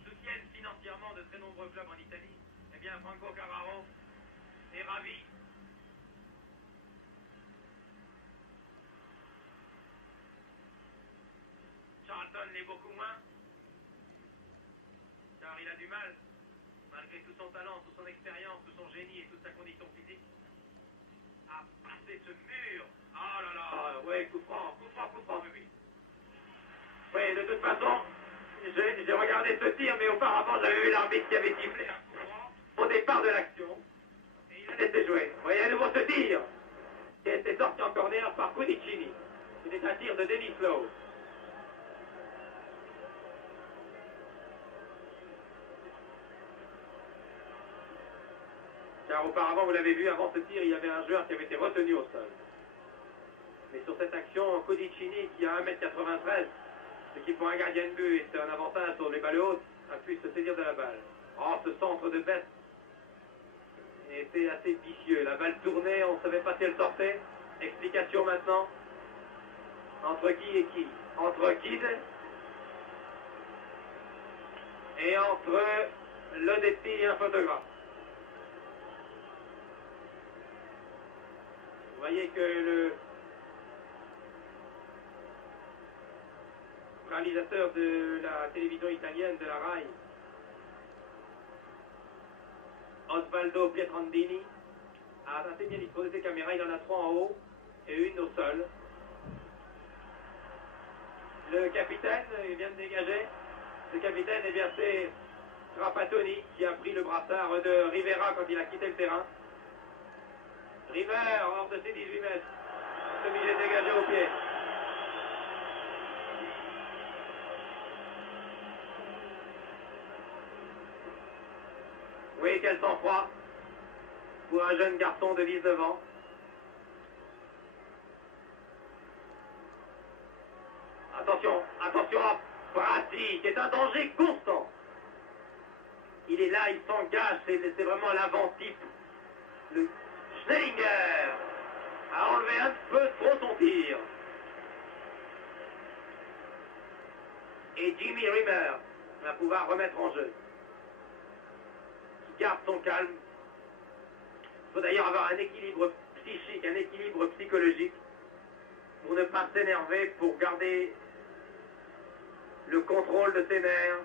soutiennent financièrement de très nombreux clubs en Italie. Eh bien, Franco Carraro est ravi. Charlton l'est beaucoup moins, car il a du mal, malgré tout son talent, toute son expérience, tout son génie et toute sa condition physique, à passer ce mur. Oh là là, ouais, coup franc, oui. Oui, de toute façon, j'ai regardé ce tir, mais auparavant, j'avais vu l'arbitre qui avait sifflé un coup franc au départ de l'action, et il a laissé jouer. Vous voyez à nouveau ce tir, qui a été sorti en corner par Cudicini. C'était un tir de Denis Lowe. Car auparavant, vous l'avez vu, avant ce tir, il y avait un joueur qui avait été retenu au sol. Mais sur cette action, Cudicini, qui a 1m93, ce qui pour un gardien de but est un avantage sur les balles hautes, a pu se saisir de la balle. Oh, ce centre de Best était assez vicieux. La balle tournait, on ne savait pas si elle sortait. Explication maintenant. Entre qui et qui? Entre Kidd et entre l'Odetti et un photographe. Vous voyez que le réalisateur de la télévision italienne, de la RAI, Osvaldo Pietrandini, a assez bien disposé ses caméras. Il en a 3 en haut et une au sol. Le capitaine, il vient de dégager. Le capitaine, eh bien, c'est Trapattoni qui a pris le brassard de Rivera quand il a quitté le terrain. River, hors de ses 18 mètres, obligé de dégager au pied. Oui, quel sang-froid pour un jeune garçon de 19 ans. Attention, attention à Prati, qui est un danger constant. Il est là, il s'engage, c'est vraiment l'avant-type. Le Schnellinger a enlevé un peu trop son tir. Et Jimmy Rimmer va pouvoir remettre en jeu. Qui garde son calme. Il faut d'ailleurs avoir un équilibre psychique, un équilibre psychologique pour ne pas s'énerver, pour garder le contrôle de ses nerfs,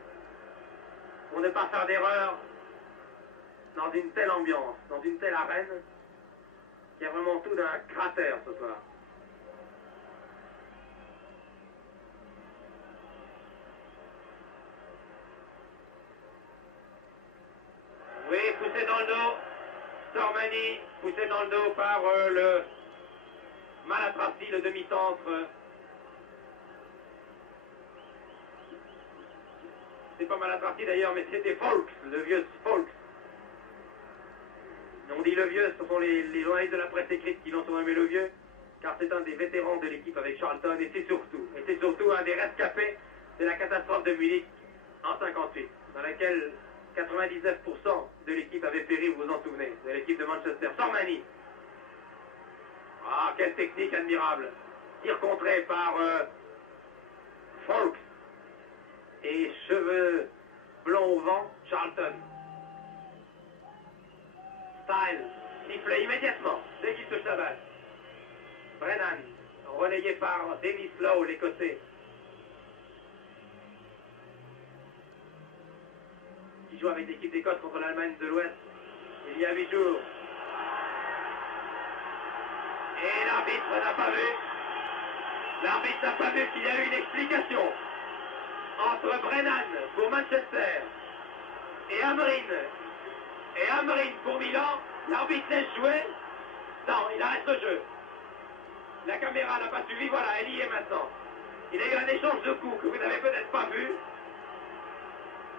pour ne pas faire d'erreur dans une telle ambiance, dans une telle arène. Il y a vraiment tout d'un cratère ce soir. Oui, poussé dans le dos. Sormani, poussé dans le dos par le Malatrassi, le demi-centre. C'est pas Malatrassi d'ailleurs, mais c'était Folks, le vieux Folks. On dit le vieux, ce sont les journalistes de la presse écrite qui l'ont surnommé le vieux, car c'est un des vétérans de l'équipe avec Charlton, et c'est surtout un des rescapés de la catastrophe de Munich en 58, dans laquelle 99% de l'équipe avait péri, vous vous en souvenez, de l'équipe de Manchester. Sormani. Ah, quelle technique admirable. Tir contré par Folks. Et cheveux blonds au vent, Charlton. Style, sifflé immédiatement, dès qu'il touche la balle. Brennan, relayé par Denis Lowe, l'Écossais. Qui joue avec l'équipe d'Écosse contre l'Allemagne de l'Ouest il y a 8 jours. Et l'arbitre n'a pas vu. L'arbitre n'a pas vu qu'il y a eu une explication entre Brennan pour Manchester et Amrin pour Milan. L'arbitre laisse jouer. Non, il arrête le jeu. La caméra n'a pas suivi, voilà, elle y est maintenant. Il y a eu un échange de coups que vous n'avez peut-être pas vu,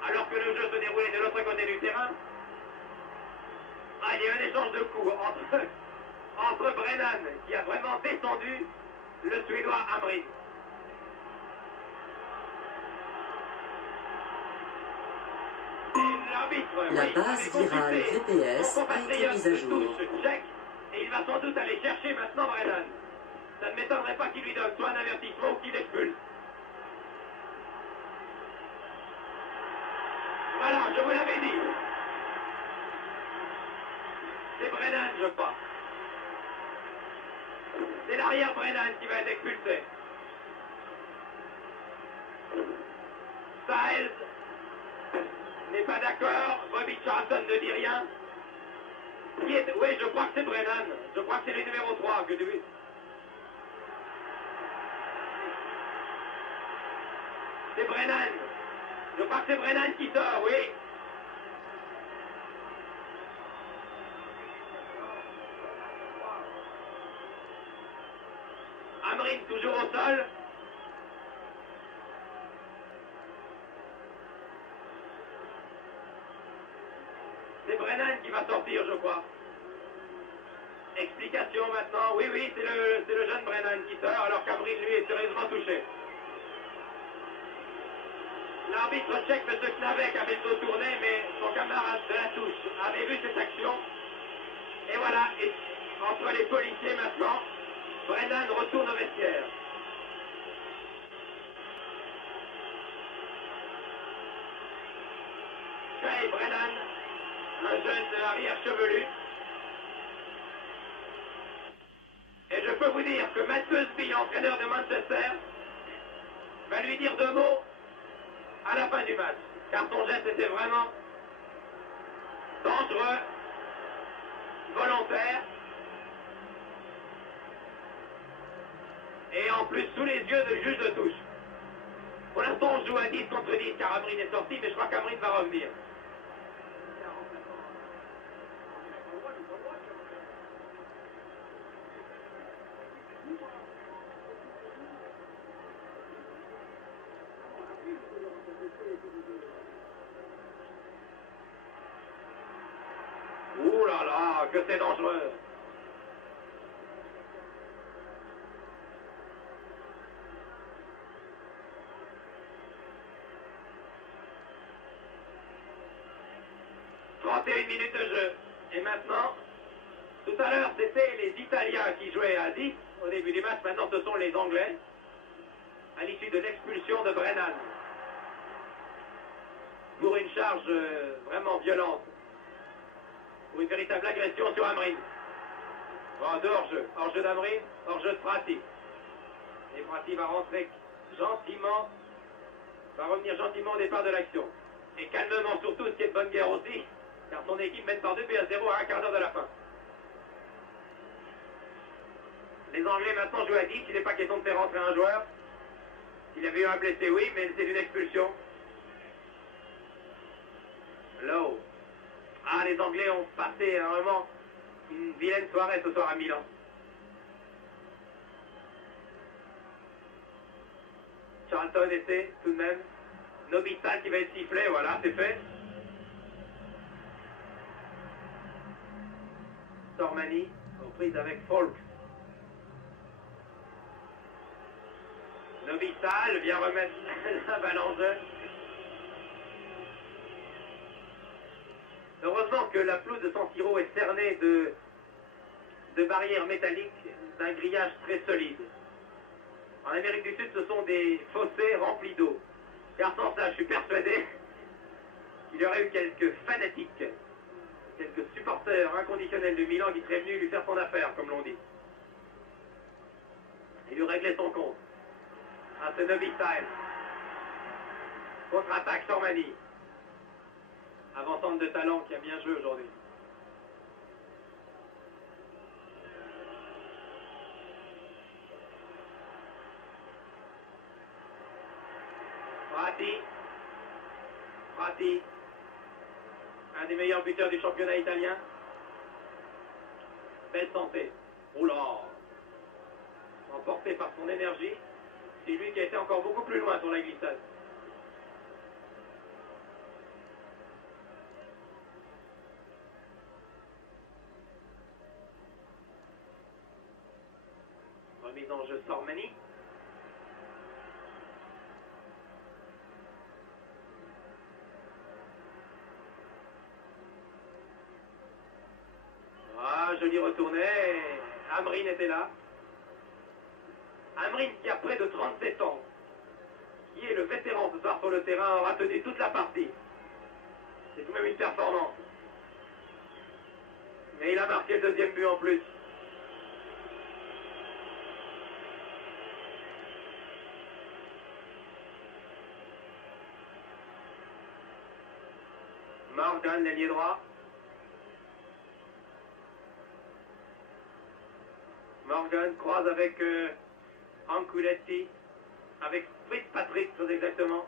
alors que le jeu se déroulait de l'autre côté du terrain. Ah, il y a eu un échange de coups entre entre Brennan, qui a vraiment descendu le Suédois Hamrin. La base virale VPS a été mise à jour. Et il va sans doute aller chercher maintenant Brennan. Ça ne m'étonnerait pas qu'il lui donne soit un avertissement ou qu'il l'expulse. Voilà, je vous l'avais dit. C'est Brennan, je crois. C'est l'arrière Brennan qui va être expulsé. Styles n'est pas d'accord. Bobby Charlton ne dit rien. Oui, je crois que c'est Brennan. Je crois que c'est le numéro 3 que tu... C'est Brennan. Je crois que c'est Brennan qui sort, oui. Hamrin toujours au sol. C'est Brennan qui va sortir, je crois. Explication maintenant. Oui, oui, c'est le jeune Brennan qui sort, alors qu'Hamrin, lui, est sérieusement touché. L'arbitre tchèque, M. Knavek, avait le dos tourné, mais son camarade de la touche avait vu cette action. Et voilà, et entre les policiers maintenant, Brennan retourne au vestiaire. Jay Brennan, un jeune arrière chevelu. Et je peux vous dire que Matt Busby, entraîneur de Manchester, va lui dire 2 mots à la fin du match, car son geste était vraiment dangereux, volontaire, et en plus sous les yeux de juge de touche. Pour l'instant, on joue à 10 contre 10, car Hamrin est sorti, mais je crois qu'Hamrin va revenir. Ouh là là, que c'est dangereux. Une minutes de jeu. Et maintenant, tout à l'heure, c'était les Italiens qui jouaient à 10 au début du match. Maintenant, ce sont les Anglais, à l'issue de l'expulsion de Brennan. Pour une charge vraiment violente. Pour une véritable agression sur Hamrin. Bon, de hors-jeu. Hors-jeu d'Hamrin, hors-jeu de Prati. Et Prati va rentrer gentiment, va revenir gentiment au départ de l'action. Et calmement surtout, ce qui est de bonne guerre aussi, car son équipe mène par 2 buts à 0 à un quart d'heure de la fin. Les Anglais maintenant jouent à 10, il n'est pas question de faire rentrer un joueur. S'il y avait eu un blessé, oui, mais c'est une expulsion. Lowe. Ah, les Anglais ont passé vraiment une vilaine soirée ce soir à Milan. Charlton essaie tout de même. Nobita qui va être sifflé, voilà, c'est fait. Sormani, en prise avec Folk. Novital vient remettre la balle en jeu. Heureusement que la pelouse de San Siro est cernée de barrières métalliques d'un grillage très solide. En Amérique du Sud, ce sont des fossés remplis d'eau. Car sans ça, je suis persuadé qu'il y aurait eu quelques fanatiques, quelques supporters inconditionnels de Milan qui seraient venus lui faire son affaire, comme l'on dit. Et lui régler son compte. Ah, c'est Novital. Contre-attaque, Sormani. Avant-centre de talent qui a bien joué aujourd'hui. Prati, un des meilleurs buteurs du championnat italien. Belle santé. Oula, emporté par son énergie, c'est lui qui a été encore beaucoup plus loin sur la glissade. Mise en jeu Sormani. Ah, joli retourné. Amrine était là. Amrine qui a près de 37 ans, qui est le vétéran ce soir sur le terrain, aura tenu toute la partie. C'est tout de même une performance. Mais il a marqué le deuxième but en plus. Morgan, l'ailier droit. Morgan croise avec Anculetti, avec Fitzpatrick très exactement.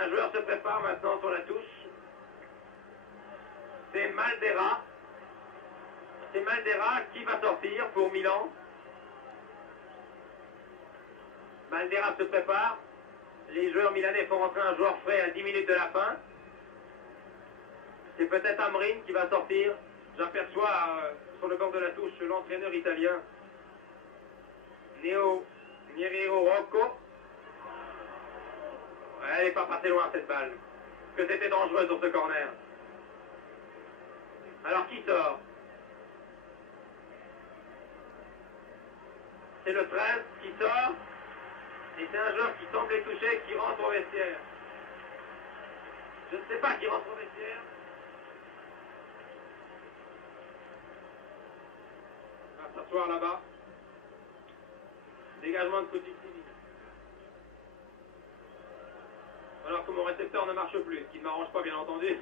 Un joueur se prépare maintenant sur la touche. C'est Maldera. C'est Maldera qui va sortir pour Milan. Maldera se prépare. Les joueurs milanais font rentrer un joueur frais à 10 minutes de la fin. C'est peut-être Amrine qui va sortir. J'aperçois sur le bord de la touche l'entraîneur italien Nereo Rocco. Elle n'est pas passée loin cette balle. Que c'était dangereux sur ce corner. Alors qui sort? C'est le 13 qui sort. Et c'est un joueur qui semble touché, qui rentre au vestiaire. Je ne sais pas qui rentre au vestiaire. On va s'asseoir là-bas. Dégagement de Coutinho. Alors que mon récepteur ne marche plus, ce qui ne m'arrange pas bien entendu.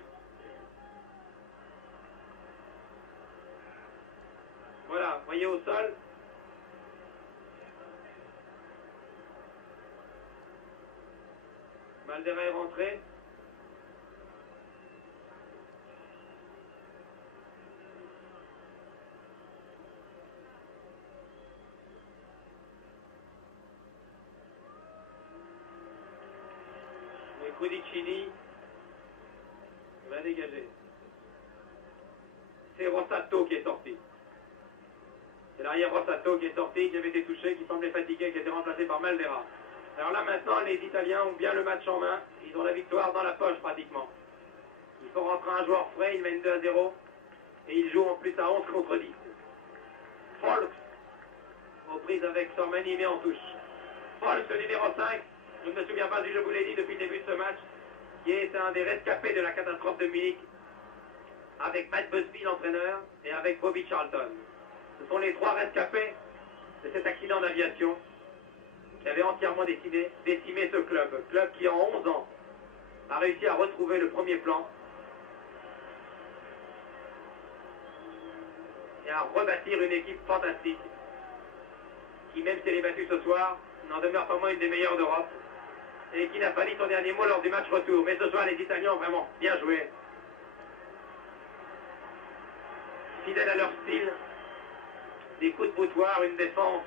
Voilà, voyez au sol. Maldera est rentré. Et Cudicini va dégager. C'est Rossato qui est sorti. C'est l'arrière Rossato qui est sorti, qui avait été touché, qui semblait fatigué, qui a été remplacé par Maldera. Alors là maintenant, les Italiens ont bien le match en main. Ils ont la victoire dans la poche pratiquement. Il faut rentrer un joueur frais, ils mènent 2-0. Et ils jouent en plus à 11 contre 10. Folks, aux prises avec Sormani, mais en touche. Folks, le numéro 5, je ne me souviens pas si je vous l'ai dit depuis le début de ce match, qui est un des rescapés de la catastrophe de Munich, avec Matt Busby, l'entraîneur, et avec Bobby Charlton. Ce sont les trois rescapés de cet accident d'aviation qui avait entièrement décimé ce club. Club qui, en 11 ans, a réussi à retrouver le premier plan et à rebâtir une équipe fantastique qui, même si elle est battue ce soir, n'en demeure pas moins une des meilleures d'Europe et qui n'a pas dit son dernier mot lors du match retour. Mais ce soir, les Italiens ont vraiment bien joué. Fidèles à leur style, des coups de boutoir, une défense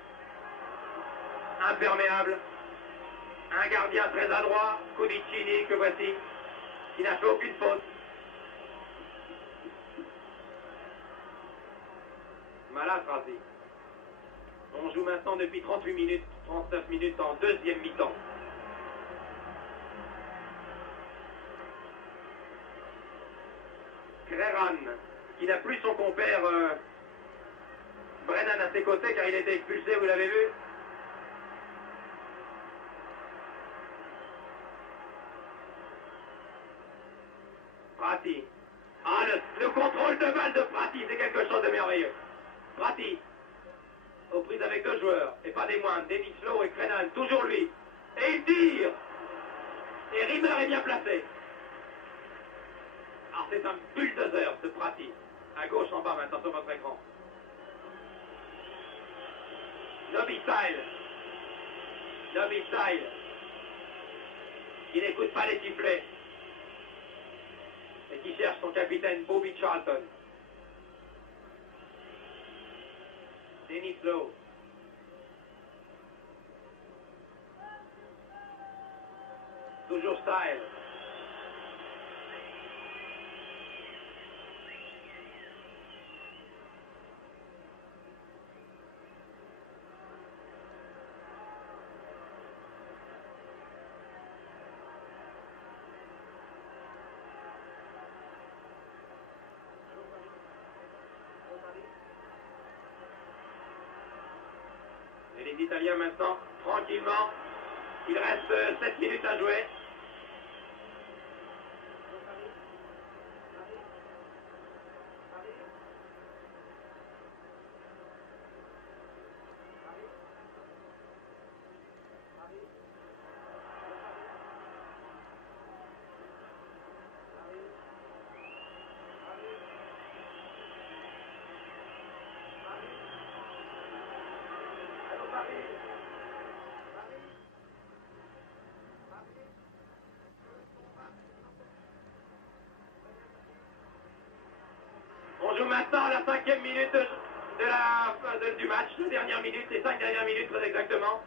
imperméable, un gardien très adroit, Cudicini, que voici, qui n'a fait aucune faute. Malatrasi. On joue maintenant depuis 38 minutes, 39 minutes en deuxième mi-temps. Creran, qui n'a plus son compère Brennan à ses côtés car il a été expulsé, vous l'avez vu. Prati. Ah, le contrôle de balle de Prati, c'est quelque chose de merveilleux. Prati, aux prises avec deux joueurs, et pas des moindres, Denis Slow et Crenan, toujours lui. Et il tire. Et Rimmer est bien placé. Alors c'est un bulldozer, ce Prati. À gauche en bas maintenant sur votre écran. Nobby Style. Nobby Style. Qui n'écoute pas les sifflets. Et qui cherche son capitaine Bobby Charlton. Denis Lowe. Toujours Style. Et les Italiens maintenant, tranquillement, il reste 7 minutes à jouer. On joue maintenant la 5e minute du match, les dernières minutes, les 5 dernières minutes très exactement.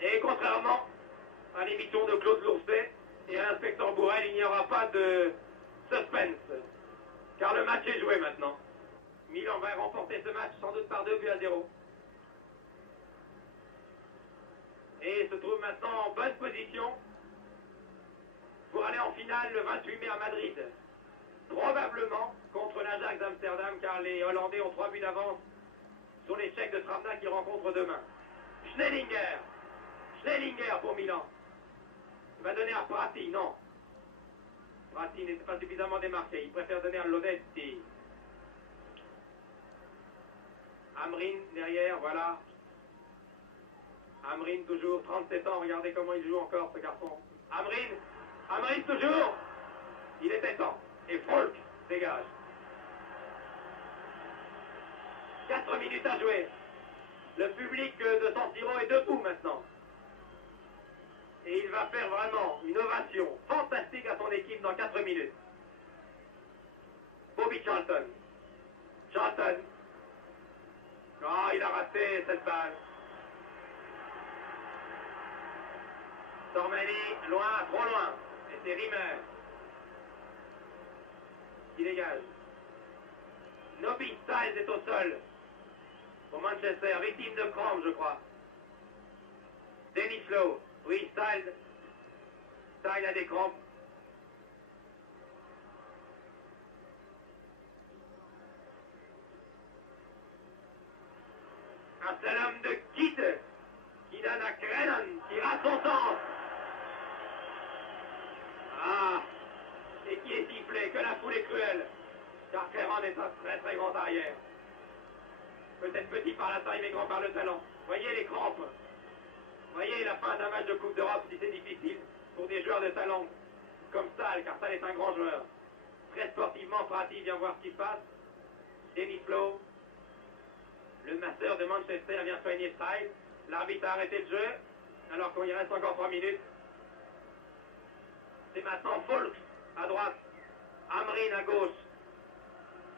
Et contrairement à l'émission de Claude Lourcet et à l'inspecteur Bourrel, il n'y aura pas de suspense, car le match est joué maintenant. Milan va remporter ce match sans doute par 2-0. Et se trouve maintenant en bonne position pour aller en finale le 28 mai à Madrid. Probablement contre l'Ajax d'Amsterdam, car les Hollandais ont 3 buts d'avance sur les Tchèques de Travna qui rencontrent demain. Schnellinger pour Milan. Il va donner à Prati, non. Prati n'était pas suffisamment démarqué, il préfère donner à Lodetti. Amrin derrière, voilà. Amrin toujours, 37 ans, regardez comment il joue encore ce garçon. Amrin toujours. Il était temps. Et Folk dégage. 4 minutes à jouer. Le public de San Siro est debout maintenant. Et il va faire vraiment une ovation fantastique à son équipe dans 4 minutes. Bobby Charlton. Oh, il a raté cette balle. Tormani, loin, trop loin. Et c'est Rimmer qui dégage. Nobby Styles est au sol. Pour Manchester, victime de crampes, je crois. Dennis Lowe. Oui, Styles a des crampes. Un slalom de Kitt qui donne à Crennan, qui rate son sens. Ah, et qui est sifflé, que la foule est cruelle, car Crennan est un très très grand arrière. Peut-être petit par la taille, mais grand par le talent. Voyez les crampes. Voyez la fin d'un match de Coupe d'Europe, si c'est difficile pour des joueurs de talent comme Stahl, car Stahl est un grand joueur. Très sportivement, Prati vient voir ce qui se passe. Dennis Lowe, le masseur de Manchester, vient soigner Stahl. L'arbitre a arrêté le jeu, alors qu'il reste encore 3 minutes. C'est maintenant Folk à droite, Amrin à gauche,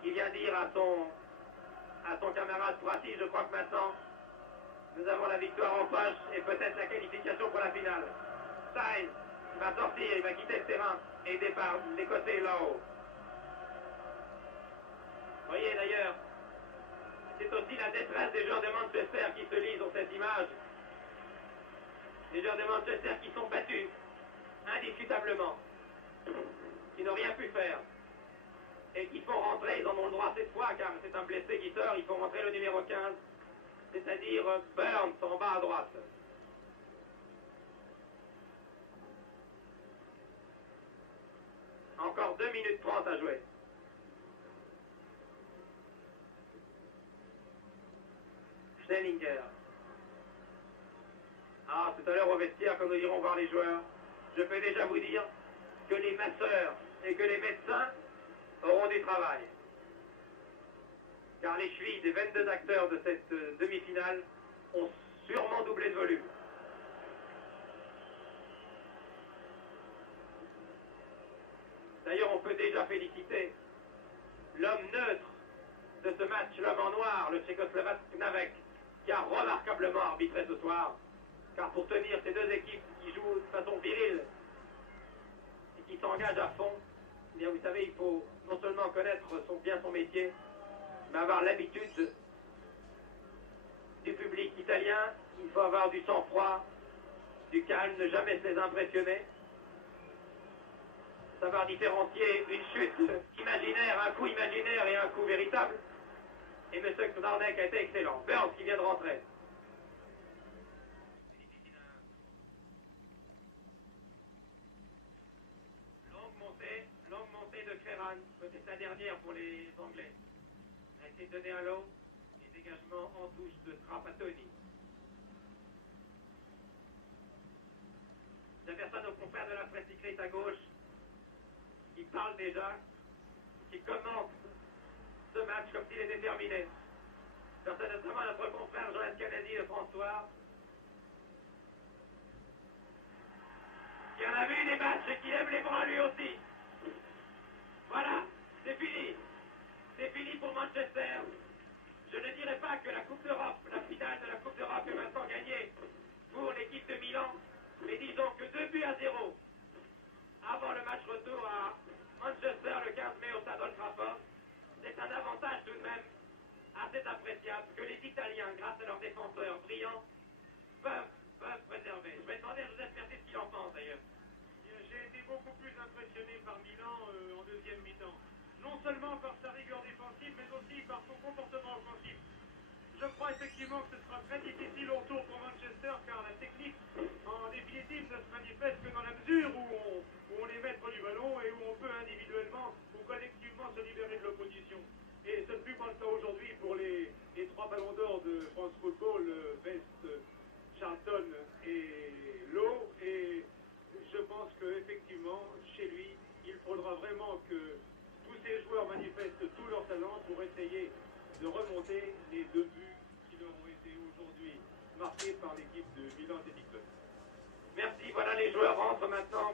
qui vient dire à son camarade Prati, je crois que maintenant, nous avons la victoire en poche et peut-être la qualification pour la finale. Stein va sortir, il va quitter le terrain et départ des côtés là-haut. Voyez d'ailleurs, c'est aussi la détresse des joueurs de Manchester qui se lisent sur cette image. Les joueurs de Manchester qui sont battus, indiscutablement, qui n'ont rien pu faire et qui font rentrer, ils en ont le droit cette fois car c'est un blessé qui sort, ils font rentrer le numéro 15. C'est-à-dire Burns en bas à droite. Encore 2 minutes 30 à jouer. Schnellinger. Ah, tout à l'heure au vestiaire, quand nous irons voir les joueurs, je peux déjà vous dire que les masseurs et que les médecins auront du travail. Car les chevilles des 22 acteurs de cette demi-finale ont sûrement doublé de volume. D'ailleurs, on peut déjà féliciter l'homme neutre de ce match, l'homme en noir, le Tchécoslovaque Knavek, qui a remarquablement arbitré ce soir. Car pour tenir ces deux équipes qui jouent de façon virile et qui s'engagent à fond, eh bien, vous savez, il faut non seulement connaître bien son métier, mais avoir l'habitude du public italien. Il faut avoir du sang-froid, du calme, ne jamais se les impressionner, savoir différencier une chute imaginaire, un coup imaginaire et un coup véritable, Et M. Knarnek a été excellent. Burns qui vient de rentrer. Longue montée de Creran. Peut-être la dernière pour les Anglais. A été donné à l'eau. Et dégagement en touche de Trapattoni. J'aperçois nos confrères de la presse cycliste à gauche. Qui parlent déjà. Qui commentent ce match comme s'il était terminé. J'aperçois notamment notre confrère Joël Canadi de François. Qui en a vu des matchs et qui aime les bras lui aussi. Voilà, c'est fini. C'est fini pour Manchester. Je ne dirais pas que la Coupe d'Europe, la finale de la Coupe d'Europe est maintenant gagnée pour l'équipe de Milan, mais disons que 2-0 avant le match retour à Manchester le 15 mai au Stade Old Trafford, c'est un avantage tout de même assez appréciable que les Italiens, grâce à leurs défenseurs brillants, peuvent préserver. Je vais demander à Joseph Mercier ce qu'il en pense d'ailleurs. J'ai été beaucoup plus impressionné par Milan en deuxième mi-temps. Non seulement par sa rigueur défensive, mais aussi par son comportement offensif. Je crois effectivement que ce sera très difficile au tour pour Manchester, car la technique, en définitive, ne se manifeste que dans la mesure où on est maître du ballon et où on peut individuellement ou collectivement se libérer de l'opposition. Et ce ne fut pas le cas aujourd'hui pour les trois ballons d'or de France Football, Best, Charlton et Lowe. Et je pense qu'effectivement, chez lui, il faudra vraiment que tous ces joueurs manifestent tout leur talent pour essayer de remonter les 2 buts qui leur ont été aujourd'hui marqués par l'équipe de Milan Athletic Club. Merci, voilà les joueurs rentrent maintenant.